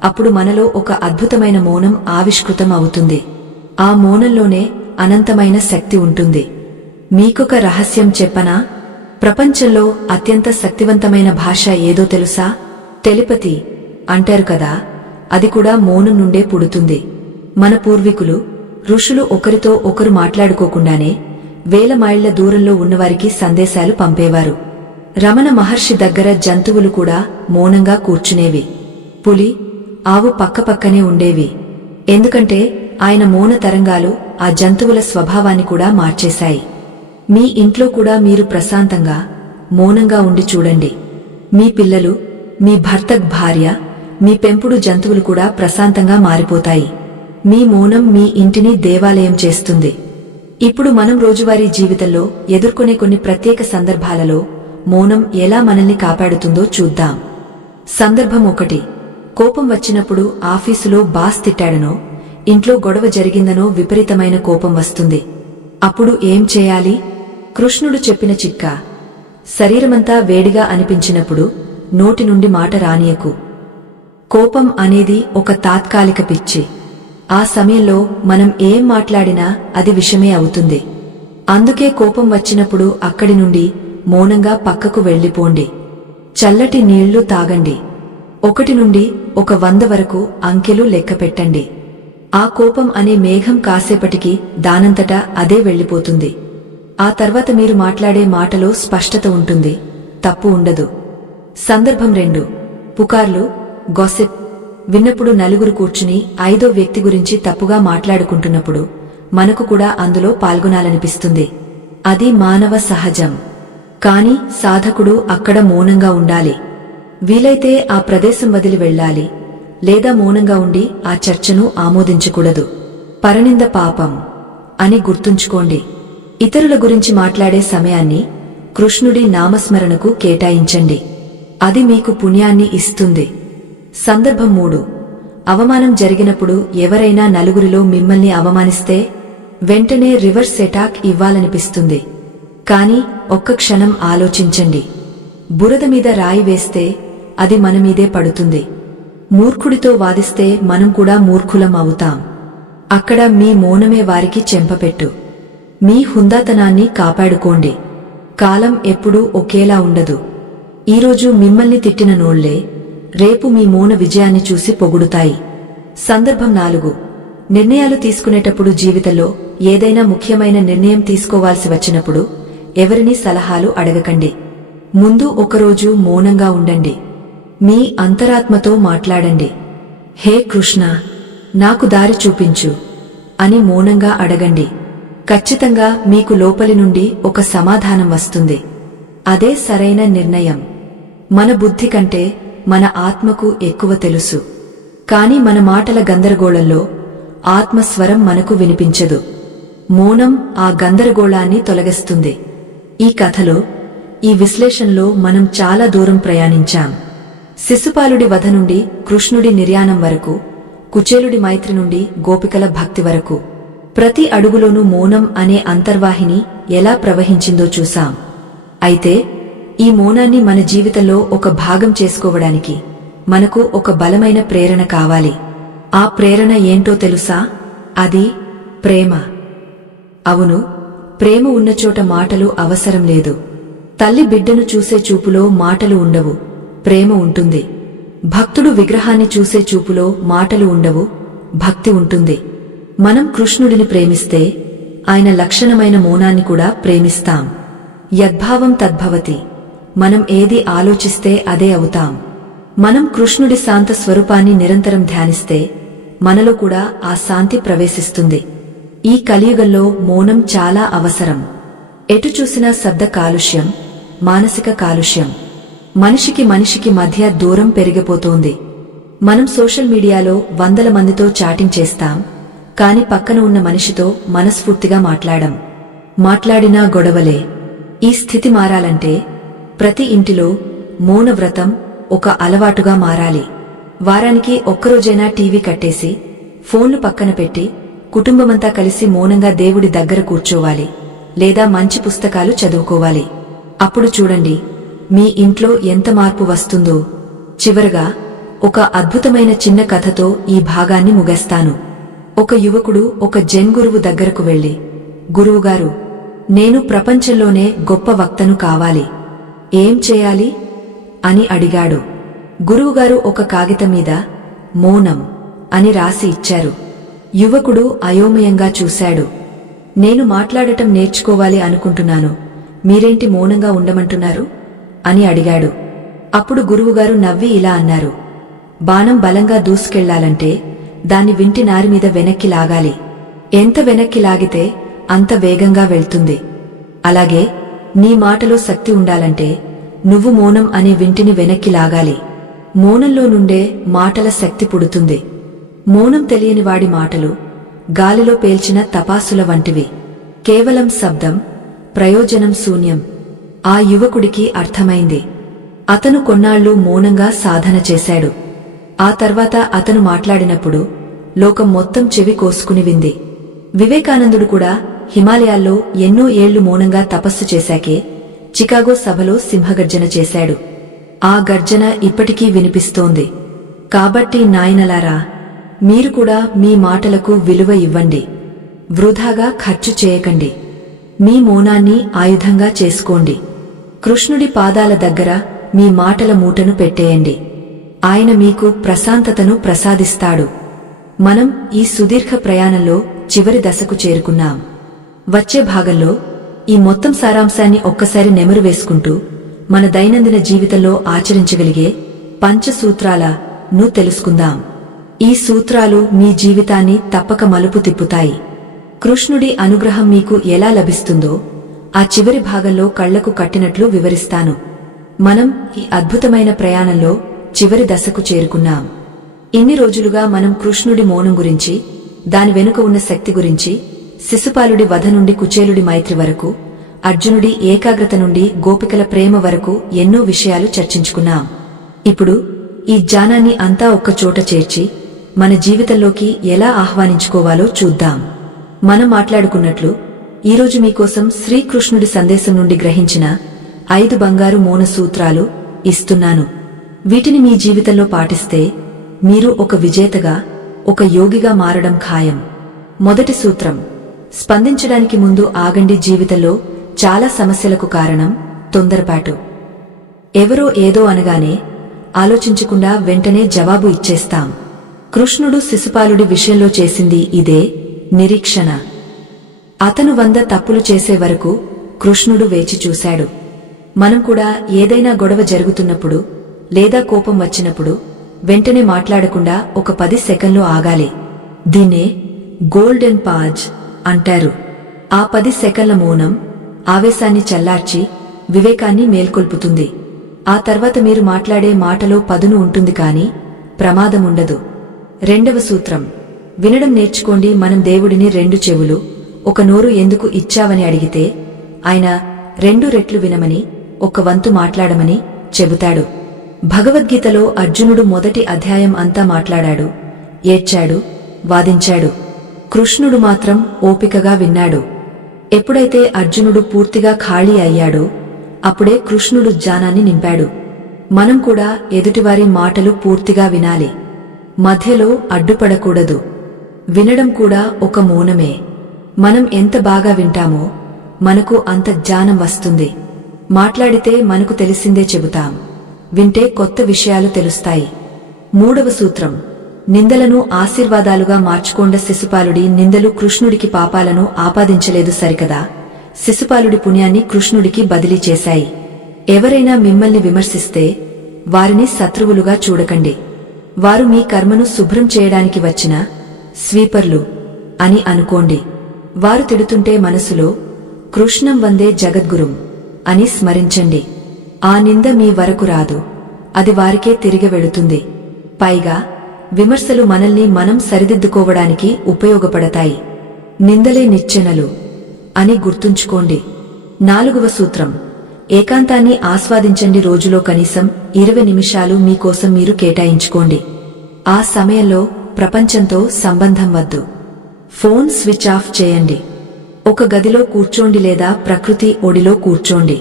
అప్పుడు మనలో ఒక అద్భుతమైన మౌనం ఆవిష్కృతం అవుతుంది. ఆ మౌనంలోనే అనంతమైన శక్తి ఉంటుంది. మీకొక రహస్యం చెప్పనా? ప్రపంచంలో అత్యంత శక్తివంతమైన భాష ఏదో తెలుసా? టెలిపతి అంటారు కదా, అది కూడా మౌనం నుండే పుడుతుంది. మన పూర్వీకులు ఋషులు ఒకరితో ఒకరు మాట్లాడుకోకుండానే వేల మైళ్ల దూరంలో ఉన్నవారికి సందేశాలు పంపేవారు. రమణ మహర్షి దగ్గర జంతువులు కూడా మౌనంగా కూర్చునేవి. పులి, ఆవు పక్కపక్కనే ఉండేవి. ఎందుకంటే ఆయన మౌన తరంగాలు ఆ జంతువుల స్వభావాన్ని కూడా మార్చేశాయి. మీ ఇంట్లో కూడా మీరు ప్రశాంతంగా మౌనంగా ఉండి చూడండి. మీ పిల్లలు, మీ భర్త, భార్య, మీ పెంపుడు జంతువులు కూడా ప్రశాంతంగా మారిపోతాయి. మీ మౌనం మీ ఇంటిని దేవాలయం చేస్తుంది. ఇప్పుడు మనం రోజువారీ జీవితంలో ఎదుర్కొనే కొన్ని ప్రత్యేక సందర్భాలలో మౌనం ఎలా మనల్ని కాపాడుతుందో చూద్దాం. సందర్భం 1. కోపం వచ్చినప్పుడు ఆఫీసులో బాస్ తిట్టాడనో, ఇంట్లో గొడవ జరిగిందనో విపరీతమైన కోపం వస్తుంది. అప్పుడు ఏం చేయాలి? కృష్ణుడు చెప్పిన చిట్కా. శరీరమంతా వేడిగా అనిపించినప్పుడు నోటి నుండి మాట రానియకు. కోపం అనేది ఒక తాత్కాలిక పిచ్చి. ఆ సమయంలో మనం ఏం మాట్లాడినా అది విషమే అవుతుంది. అందుకే కోపం వచ్చినప్పుడు అక్కడి నుండి మౌనంగా పక్కకు వెళ్ళిపోండి. చల్లటి నీళ్లు తాగండి. 1 నుండి 100 వరకు అంకెలు లెక్కపెట్టండి. ఆ కోపం అనే మేఘం కాసేపటికి దానంతటా అదే వెళ్ళిపోతుంది. ఆ తర్వాత మీరు మాట్లాడే మాటలో స్పష్టత ఉంటుంది, తప్పు ఉండదు. సందర్భం 2. పుకార్లు, గాసిప్ విన్నప్పుడు నలుగురు కూర్చుని 5వ వ్యక్తి గురించి తప్పుగా మాట్లాడుకుంటున్నప్పుడు మనకు కూడా అందులో పాల్గొనాలనిపిస్తుంది. అది మానవ సహజం. కాని సాధకుడు అక్కడ మౌనంగా ఉండాలి. వీలైతే ఆ ప్రదేశం వదిలి వెళ్ళాలి, లేదా మౌనంగా ఉండి ఆ చర్చను ఆమోదించకూడదు. పరనింద పాపం అని గుర్తుంచుకోండి. ఇతరుల గురించి మాట్లాడే సమయాన్ని కృష్ణుడి నామస్మరణకు కేటాయించండి. అది మీకు పుణ్యాన్ని ఇస్తుంది. సందర్భం 3. అవమానం జరిగినప్పుడు ఎవరైనా నలుగురిలో మిమ్మల్ని అవమానిస్తే వెంటనే రివర్స్ అటాక్ ఇవ్వాలనిపిస్తుంది. కాని ఒక్క క్షణం ఆలోచించండి. బురద మీద రాయి వేస్తే అది మనమీదే పడుతుంది. మూర్ఖుడితో వాదిస్తే మనం కూడా మూర్ఖులం అవుతాం. అక్కడ మీ మౌనమే వారికి చెంపపెట్టు. మీ హుందాతనాన్ని కాపాడుకోండి. కాలం ఎప్పుడూ ఒకేలా ఉండదు. ఈరోజు మిమ్మల్ని తిట్టిన నోళ్లే రేపు మీ మౌన విజయాన్ని చూసి పొగుడుతాయి. సందర్భం 4. నిర్ణయాలు తీసుకునేటప్పుడు జీవితంలో ఏదైనా ముఖ్యమైన నిర్ణయం తీసుకోవాల్సి వచ్చినప్పుడు ఎవరినీ సలహాలు అడగకండి. ముందు ఒకరోజు మౌనంగా ఉండండి. మీ అంతరాత్మతో మాట్లాడండి. హే కృష్ణ, నాకు దారి చూపించు అని మౌనంగా అడగండి. ఖచ్చితంగా మీకు లోపలి నుండి ఒక సమాధానం వస్తుంది. అదే సరైన నిర్ణయం. మన బుద్ధి కంటే మన ఆత్మకు ఎక్కువ తెలుసు. కాని మన మాటల గందరగోళంలో ఆత్మస్వరం మనకు వినిపించదు. మౌనం ఆ గందరగోళాన్ని తొలగిస్తుంది. ఈ కథలో, ఈ విశ్లేషణలో మనం చాలా దూరం ప్రయాణించాం. శిశుపాలుడి వధ నుండి కృష్ణుడి నిర్యాణం వరకు, కుచేలుడి మైత్రి నుండి గోపికల భక్తి వరకు ప్రతి అడుగులోనూ మౌనం అనే అంతర్వాహిని ఎలా ప్రవహించిందో చూశాం. అయితే ఈ మౌనాన్ని మన జీవితంలో ఒక భాగం చేసుకోవడానికి మనకు ఒక బలమైన ప్రేరణ కావాలి. ఆ ప్రేరణ ఏంటో తెలుసా? అది ప్రేమ. అవును, ప్రేమ ఉన్నచోట మాటలు అవసరం లేదు. తల్లి బిడ్డను చూసే చూపులో మాటలు ఉండవు, ప్రేమ ఉంటుంది. భక్తుడు విగ్రహాన్ని చూసే చూపులో మాటలు ఉండవు, భక్తి ఉంటుంది. మనం కృష్ణుడిని ప్రేమిస్తే ఆయన లక్షణమైన మౌనాన్ని కూడా ప్రేమిస్తాం. యద్భావం తద్భవతి. మనం ఏది ఆలోచిస్తే అదే అవుతాం. మనం కృష్ణుడి శాంత స్వరూపాన్ని నిరంతరం ధ్యానిస్తే మనలో కూడా ఆ శాంతి ప్రవేశిస్తుంది. ఈ కలియుగంలో మౌనం చాలా అవసరం. ఎటు చూసినా శబ్ద కాలుష్యం, మానసిక కాలుష్యం. మనిషికి మనిషికి మధ్య దూరం పెరిగిపోతోంది. మనం సోషల్ మీడియాలో వందల మందితో చాటింగ్ చేస్తాం, కాని పక్కన ఉన్న మనిషితో మనస్ఫూర్తిగా మాట్లాడినా గొడవలే. ఈ స్థితి మారాలంటే ప్రతి ఇంటిలో మౌన వ్రతం ఒక అలవాటుగా మారాలి. వారానికి ఒక్కరోజైనా టీవీ కట్టేసి ఫోన్లు పక్కన పెట్టి కుటుంబమంతా కలిసి మౌనంగా దేవుడి దగ్గర కూర్చోవాలి, లేదా మంచి పుస్తకాలు చదువుకోవాలి. అప్పుడు చూడండి మీ ఇంట్లో ఎంత మార్పు వస్తుందో. చివరగా ఒక అద్భుతమైన చిన్న కథతో ఈ భాగాన్ని ముగేస్తాను. ఒక యువకుడు ఒక జెన్ గురువు దగ్గరకు వెళ్లి, గురువుగారు, నేను ప్రపంచంలోనే గొప్ప వక్తను కావాలి, ఏం చేయాలి అని అడిగాడు. గురువుగారు ఒక కాగితం మీద మౌనం అని రాసి ఇచ్చారు. యువకుడు అయోమయంగా చూశాడు. నేను మాట్లాడటం నేర్చుకోవాలి అనుకుంటున్నాను, మీరేంటి మౌనంగా ఉండమంటున్నారు అని అడిగాడు. అప్పుడు గురువుగారు నవ్వి ఇలా అన్నారు, బాణం బలంగా దూసుకెళ్లాలంటే దాన్ని వింటి నారిమీద వెనక్కి లాగాలి. ఎంత వెనక్కి లాగితే అంత వేగంగా వెళ్తుంది. అలాగే నీ మాటలో శక్తి ఉండాలంటే నువ్వు మౌనం అనే వింటిని వెనక్కి లాగాలి. మౌనంలో నుండే మాటల శక్తి పుడుతుంది. మౌనం తెలియని వాడి మాటలు గాలిలో పేల్చిన తపాసుల వంటివి, కేవలం శబ్దం, ప్రయోజనం శూన్యం. ఆ యువకుడికి అర్థమైంది. అతను కొన్నాళ్లు మౌనంగా సాధన చేశాడు. ఆ తర్వాత అతను మాట్లాడినప్పుడు లోకం మొత్తం చెవి కోసుకుని వింది. వివేకానందుడు కూడా హిమాలయాల్లో ఎన్నో ఏళ్లు మౌనంగా తపస్సు చేశాకే చికాగో సభలో సింహగర్జన చేశాడు. ఆ గర్జన ఇప్పటికీ వినిపిస్తోంది. కాబట్టి నాయనలారా, మీరు కూడా మీ మాటలకు విలువ ఇవ్వండి, వృధాగా ఖర్చు చేయకండి. మీ మౌనాన్ని ఆయుధంగా చేసుకోండి. కృష్ణుడి పాదాల దగ్గర మీ మాటల మూటను పెట్టేయండి. ఆయన మీకు ప్రశాంతతను ప్రసాదిస్తాడు. మనం ఈ సుదీర్ఘ ప్రయాణంలో చివరి దశకు చేరుకున్నాం. వచ్చే భాగంలో ఈ మొత్తం సారాంశాన్ని ఒక్కసారి నెమరు వేసుకుంటూ మన దైనందిన జీవితంలో ఆచరించగలిగే పంచసూత్రాలను తెలుసుకుందాం. ఈ సూత్రాలు మీ జీవితాన్ని తప్పక మలుపు తిప్పుతాయి. కృష్ణుడి అనుగ్రహం మీకు ఎలా లభిస్తుందో ఆ చివరి భాగంలో కళ్లకు కట్టినట్లు వివరిస్తాను. మనం ఈ అద్భుతమైన ప్రయాణంలో చివరి దశకు చేరుకున్నాం. ఇన్ని రోజులుగా మనం కృష్ణుడి మౌనం గురించి, దాని వెనుక ఉన్న శక్తి గురించి, శిశుపాలుడి వధ నుండి కుచేలుడి మైత్రి వరకు, అర్జునుడి ఏకాగ్రత నుండి గోపికల ప్రేమ వరకు ఎన్నో విషయాలు చర్చించుకున్నాం. ఇప్పుడు ఈ జ్ఞానాన్ని అంతా ఒక్కచోట చేర్చి మన జీవితంలోకి ఎలా ఆహ్వానించుకోవాలో చూద్దాం. మనం మాట్లాడుకున్నట్లు ఈరోజు మీకోసం శ్రీకృష్ణుడి సందేశం నుండి గ్రహించిన 5 బంగారు మౌన సూత్రాలు ఇస్తున్నాను. వీటిని మీ జీవితంలో పాటిస్తే మీరు ఒక విజేతగా, ఒక యోగిగా మారడం ఖాయం. మొదటి సూత్రం, స్పందించడానికి ముందు ఆగండి. జీవితంలో చాలా సమస్యలకు కారణం తొందరపాటు. ఎవరో ఏదో అనగానే ఆలోచించకుండా వెంటనే జవాబు ఇచ్చేస్తాం. కృష్ణుడు శిశుపాలుడి విషయంలో చేసింది ఇదే, నిరీక్షణ. అతను 100 తప్పులు చేసే వరకు కృష్ణుడు వేచి చూశాడు. మనం కూడా ఏదైనా గొడవ జరుగుతున్నప్పుడు లేదా కోపం వచ్చినప్పుడు వెంటనే మాట్లాడకుండా ఒక 10 సెకన్లు ఆగాలి. దీన్నే గోల్డెన్ పాజ్ అంటారు. ఆ 10 సెకన్ల మౌనం ఆవేశాన్ని చల్లార్చి వివేకాన్ని మేల్కొల్పుతుంది. ఆ తర్వాత మీరు మాట్లాడే మాటలో పదును ఉంటుంది, కాని ప్రమాదముండదు. రెండవ సూత్రం, వినడం నేర్చుకోండి. మనం దేవుడిని 2 చెవులు, 1 నోరు ఎందుకు ఇచ్చావని అడిగితే ఆయన 2 రెట్లు వినమని, 1 వంతు మాట్లాడమని చెబుతాడు. భగవద్గీతలో అర్జునుడు మొదటి అధ్యాయం అంతా మాట్లాడాడు, ఏడ్చాడు, వాదించాడు. కృష్ణుడు మాత్రం ఓపికగా విన్నాడు. ఎప్పుడైతే అర్జునుడు పూర్తిగా ఖాళీ అయ్యాడో అప్పుడే కృష్ణుడు జ్ఞానాన్ని నింపాడు. మనం కూడా ఎదుటివారి మాటలు పూర్తిగా వినాలి, మధ్యలో అడ్డుపడకూడదు. వినడం కూడా ఒక మౌనమే. మనం ఎంత బాగా వింటామో మనకు అంత జ్ఞానం వస్తుంది. మాట్లాడితే మనకు తెలిసిందే చెబుతాం, వింటే కొత్త విషయాలు తెలుస్తాయి. మూడవ సూత్రం, నిందలను ఆశీర్వాదాలుగా మార్చుకోండి. శిశుపాలుడి నిందలు కృష్ణుడికి పాపాలను ఆపాదించలేదు సరికదా, శిశుపాలుడి పుణ్యాన్ని కృష్ణుడికి బదిలీ చేశాయి. ఎవరైనా మిమ్మల్ని విమర్శిస్తే వారిని శత్రువులుగా చూడకండి. వారు మీ కర్మను శుభ్రం చేయడానికి వచ్చిన స్వీపర్లు అని అనుకోండి. వారు తిడుతుంటే మనసులో కృష్ణం వందే జగద్గురుం అని స్మరించండి. ఆ నింద మీ వరకు రాదు, అది వారికే తిరిగి వెళుతుంది. పైగా విమర్శలు మనల్ని మనం సరిదిద్దుకోవడానికి ఉపయోగపడతాయి. నిందలే నిచ్చెనలు అని గుర్తుంచుకోండి. 4వ సూత్రం, ఏకాంతాన్ని ఆస్వాదించండి. రోజులో కనీసం 20 నిమిషాలు మీకోసం మీరు కేటాయించుకోండి. ఆ సమయంలో ప్రపంచంతో సంబంధం వద్దు. ఫోన్ స్విచ్ ఆఫ్ చేయండి. ఒక గదిలో కూర్చోండి లేదా ప్రకృతి ఒడిలో కూర్చోండి.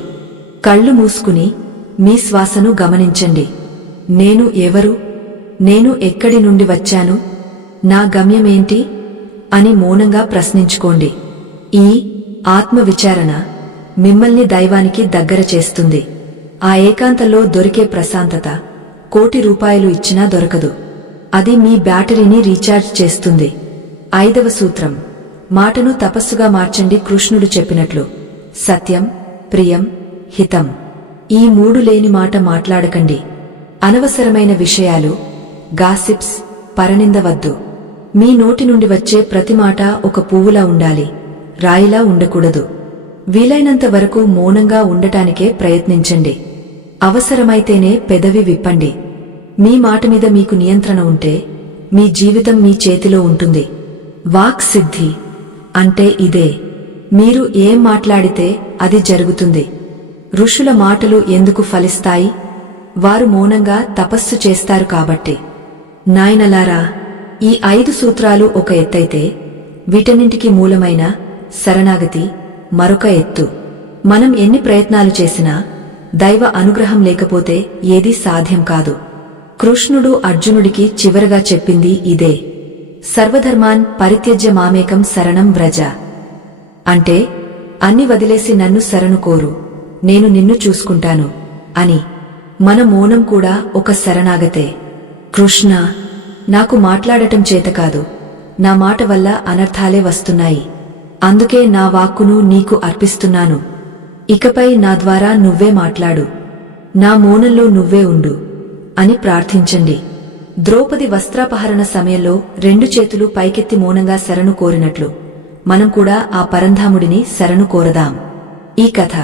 కళ్ళు మూసుకుని మీ శ్వాసను గమనించండి. నేను ఎవరు? నేను ఎక్కడి నుండి వచ్చాను? నా గమ్యమేంటి అని మౌనంగా ప్రశ్నించుకోండి. ఈ ఆత్మవిచారణ మిమ్మల్ని దైవానికి దగ్గర చేస్తుంది. ఆ ఏకాంతంలో దొరికే ప్రశాంతత ₹1,00,00,000 ఇచ్చినా దొరకదు. అది మీ బ్యాటరీని రీఛార్జ్ చేస్తుంది. 5వ సూత్రం, మాటను తపస్సుగా మార్చండి. కృష్ణుడు చెప్పినట్లు సత్యం, ప్రియం, హితం ఈ 3 లేని మాట మాట్లాడకండి. అనవసరమైన విషయాలు, గాసిప్స్, పరనింద వద్దు. మీ నోటి నుండి వచ్చే ప్రతి మాట ఒక పువ్వులా ఉండాలి, రాయిలా ఉండకూడదు. వీలైనంత వరకు మౌనంగా ఉండటానికే ప్రయత్నించండి. అవసరమైతేనే పెదవి విప్పండి. మీ మాట మీద మీకు నియంత్రణ ఉంటే మీ జీవితం మీ చేతిలో ఉంటుంది. వాక్ సిద్ధి అంటే ఇదే. మీరు ఏం మాట్లాడితే అది జరుగుతుంది. ఋషుల మాటలు ఎందుకు ఫలిస్తాయి? వారు మౌనంగా తపస్సు చేస్తారు కాబట్టి. నాయనలారా, ఈ 5 సూత్రాలు ఒక ఎత్తైతే వీటన్నింటికి మూలమైన శరణాగతి మరొక ఎత్తు. మనం ఎన్ని ప్రయత్నాలు చేసినా దైవ అనుగ్రహం లేకపోతే ఏదీ సాధ్యం కాదు. కృష్ణుడు అర్జునుడికి చివరగా చెప్పింది ఇదే. సర్వధర్మాన్ పరిత్యజ్య మామేకం శరణం వ్రజ అంటే అన్ని వదిలేసి నన్ను శరణు కోరు, నేను నిన్ను చూసుకుంటాను అని. మన మౌనం కూడా ఒక శరణాగతే. కృష్ణ, నాకు మాట్లాడటం చేతకాదు, నా మాట వల్ల అనర్థాలే వస్తున్నాయి, అందుకే నా వాక్కును నీకు అర్పిస్తున్నాను. ఇకపై నా ద్వారా నువ్వే మాట్లాడు, నా మౌనంలో నువ్వే ఉండు అని ప్రార్థించండి. ద్రౌపది వస్త్రాపహరణ సమయంలో 2 చేతులు పైకెత్తి మౌనంగా శరణు కోరినట్లు మనం కూడా ఆ పరంధాముడిని శరణు కోరదాం. ఈ కథ,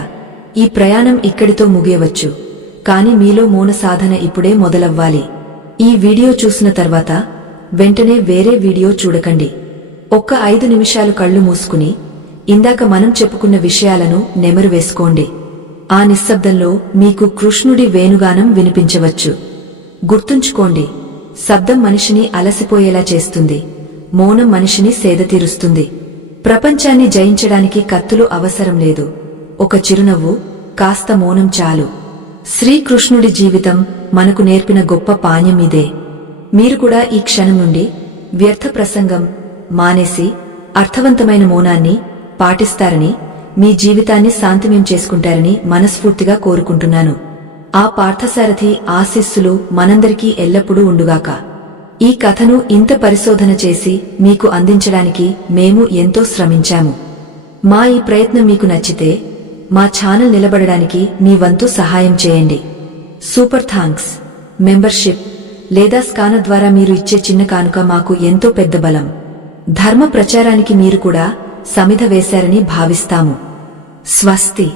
ఈ ప్రయాణం ఇక్కడితో ముగియవచ్చు, కాని మీలో మౌన సాధన ఇప్పుడే మొదలవ్వాలి. ఈ వీడియో చూసిన తర్వాత వెంటనే వేరే వీడియో చూడకండి. ఒక్క 5 నిమిషాలు కళ్ళు మూసుకుని ఇందాక మనం చెప్పుకున్న విషయాలను నెమరు వేసుకోండి. ఆ నిశ్శబ్దంలో మీకు కృష్ణుడి వేణుగానం వినిపించవచ్చు. గుర్తుంచుకోండి, శబ్దం మనిషిని అలసిపోయేలా చేస్తుంది, మౌనం మనిషిని సేదతీరుస్తుంది. ప్రపంచాన్ని జయించడానికి కత్తులు అవసరం లేదు, ఒక చిరునవ్వు, కాస్త మౌనం చాలు. శ్రీకృష్ణుడి జీవితం మనకు నేర్పిన గొప్ప పాఠం ఇదే. మీరు కూడా ఈ క్షణం నుండి వ్యర్థ ప్రసంగం మానేసి అర్థవంతమైన మౌనాన్ని పాటిస్తారని, మీ జీవితాన్ని శాంతిమయం చేసుకుంటారని మనస్ఫూర్తిగా కోరుకుంటున్నాను. ఆ పార్థసారథి ఆశీస్సులు మనందరికీ ఎల్లప్పుడూ ఉండుగాక. ఈ కథను ఇంత పరిశోధన చేసి మీకు అందించడానికి మేము ఎంతో శ్రమించాము. మా ఈ ప్రయత్నం మీకు నచ్చితే మా ఛానల్ నిలబడడానికి మీ వంతు సహాయం చేయండి. సూపర్ థాంక్స్, మెంబర్షిప్ లేదా స్కానర్ ద్వారా మీరు ఇచ్చే చిన్న కానుక మాకు ఎంతో పెద్ద బలం. ధర్మ ప్రచారానికి మీరు కూడా సమిధ వేశారని భావిస్తాము. స్వస్తి.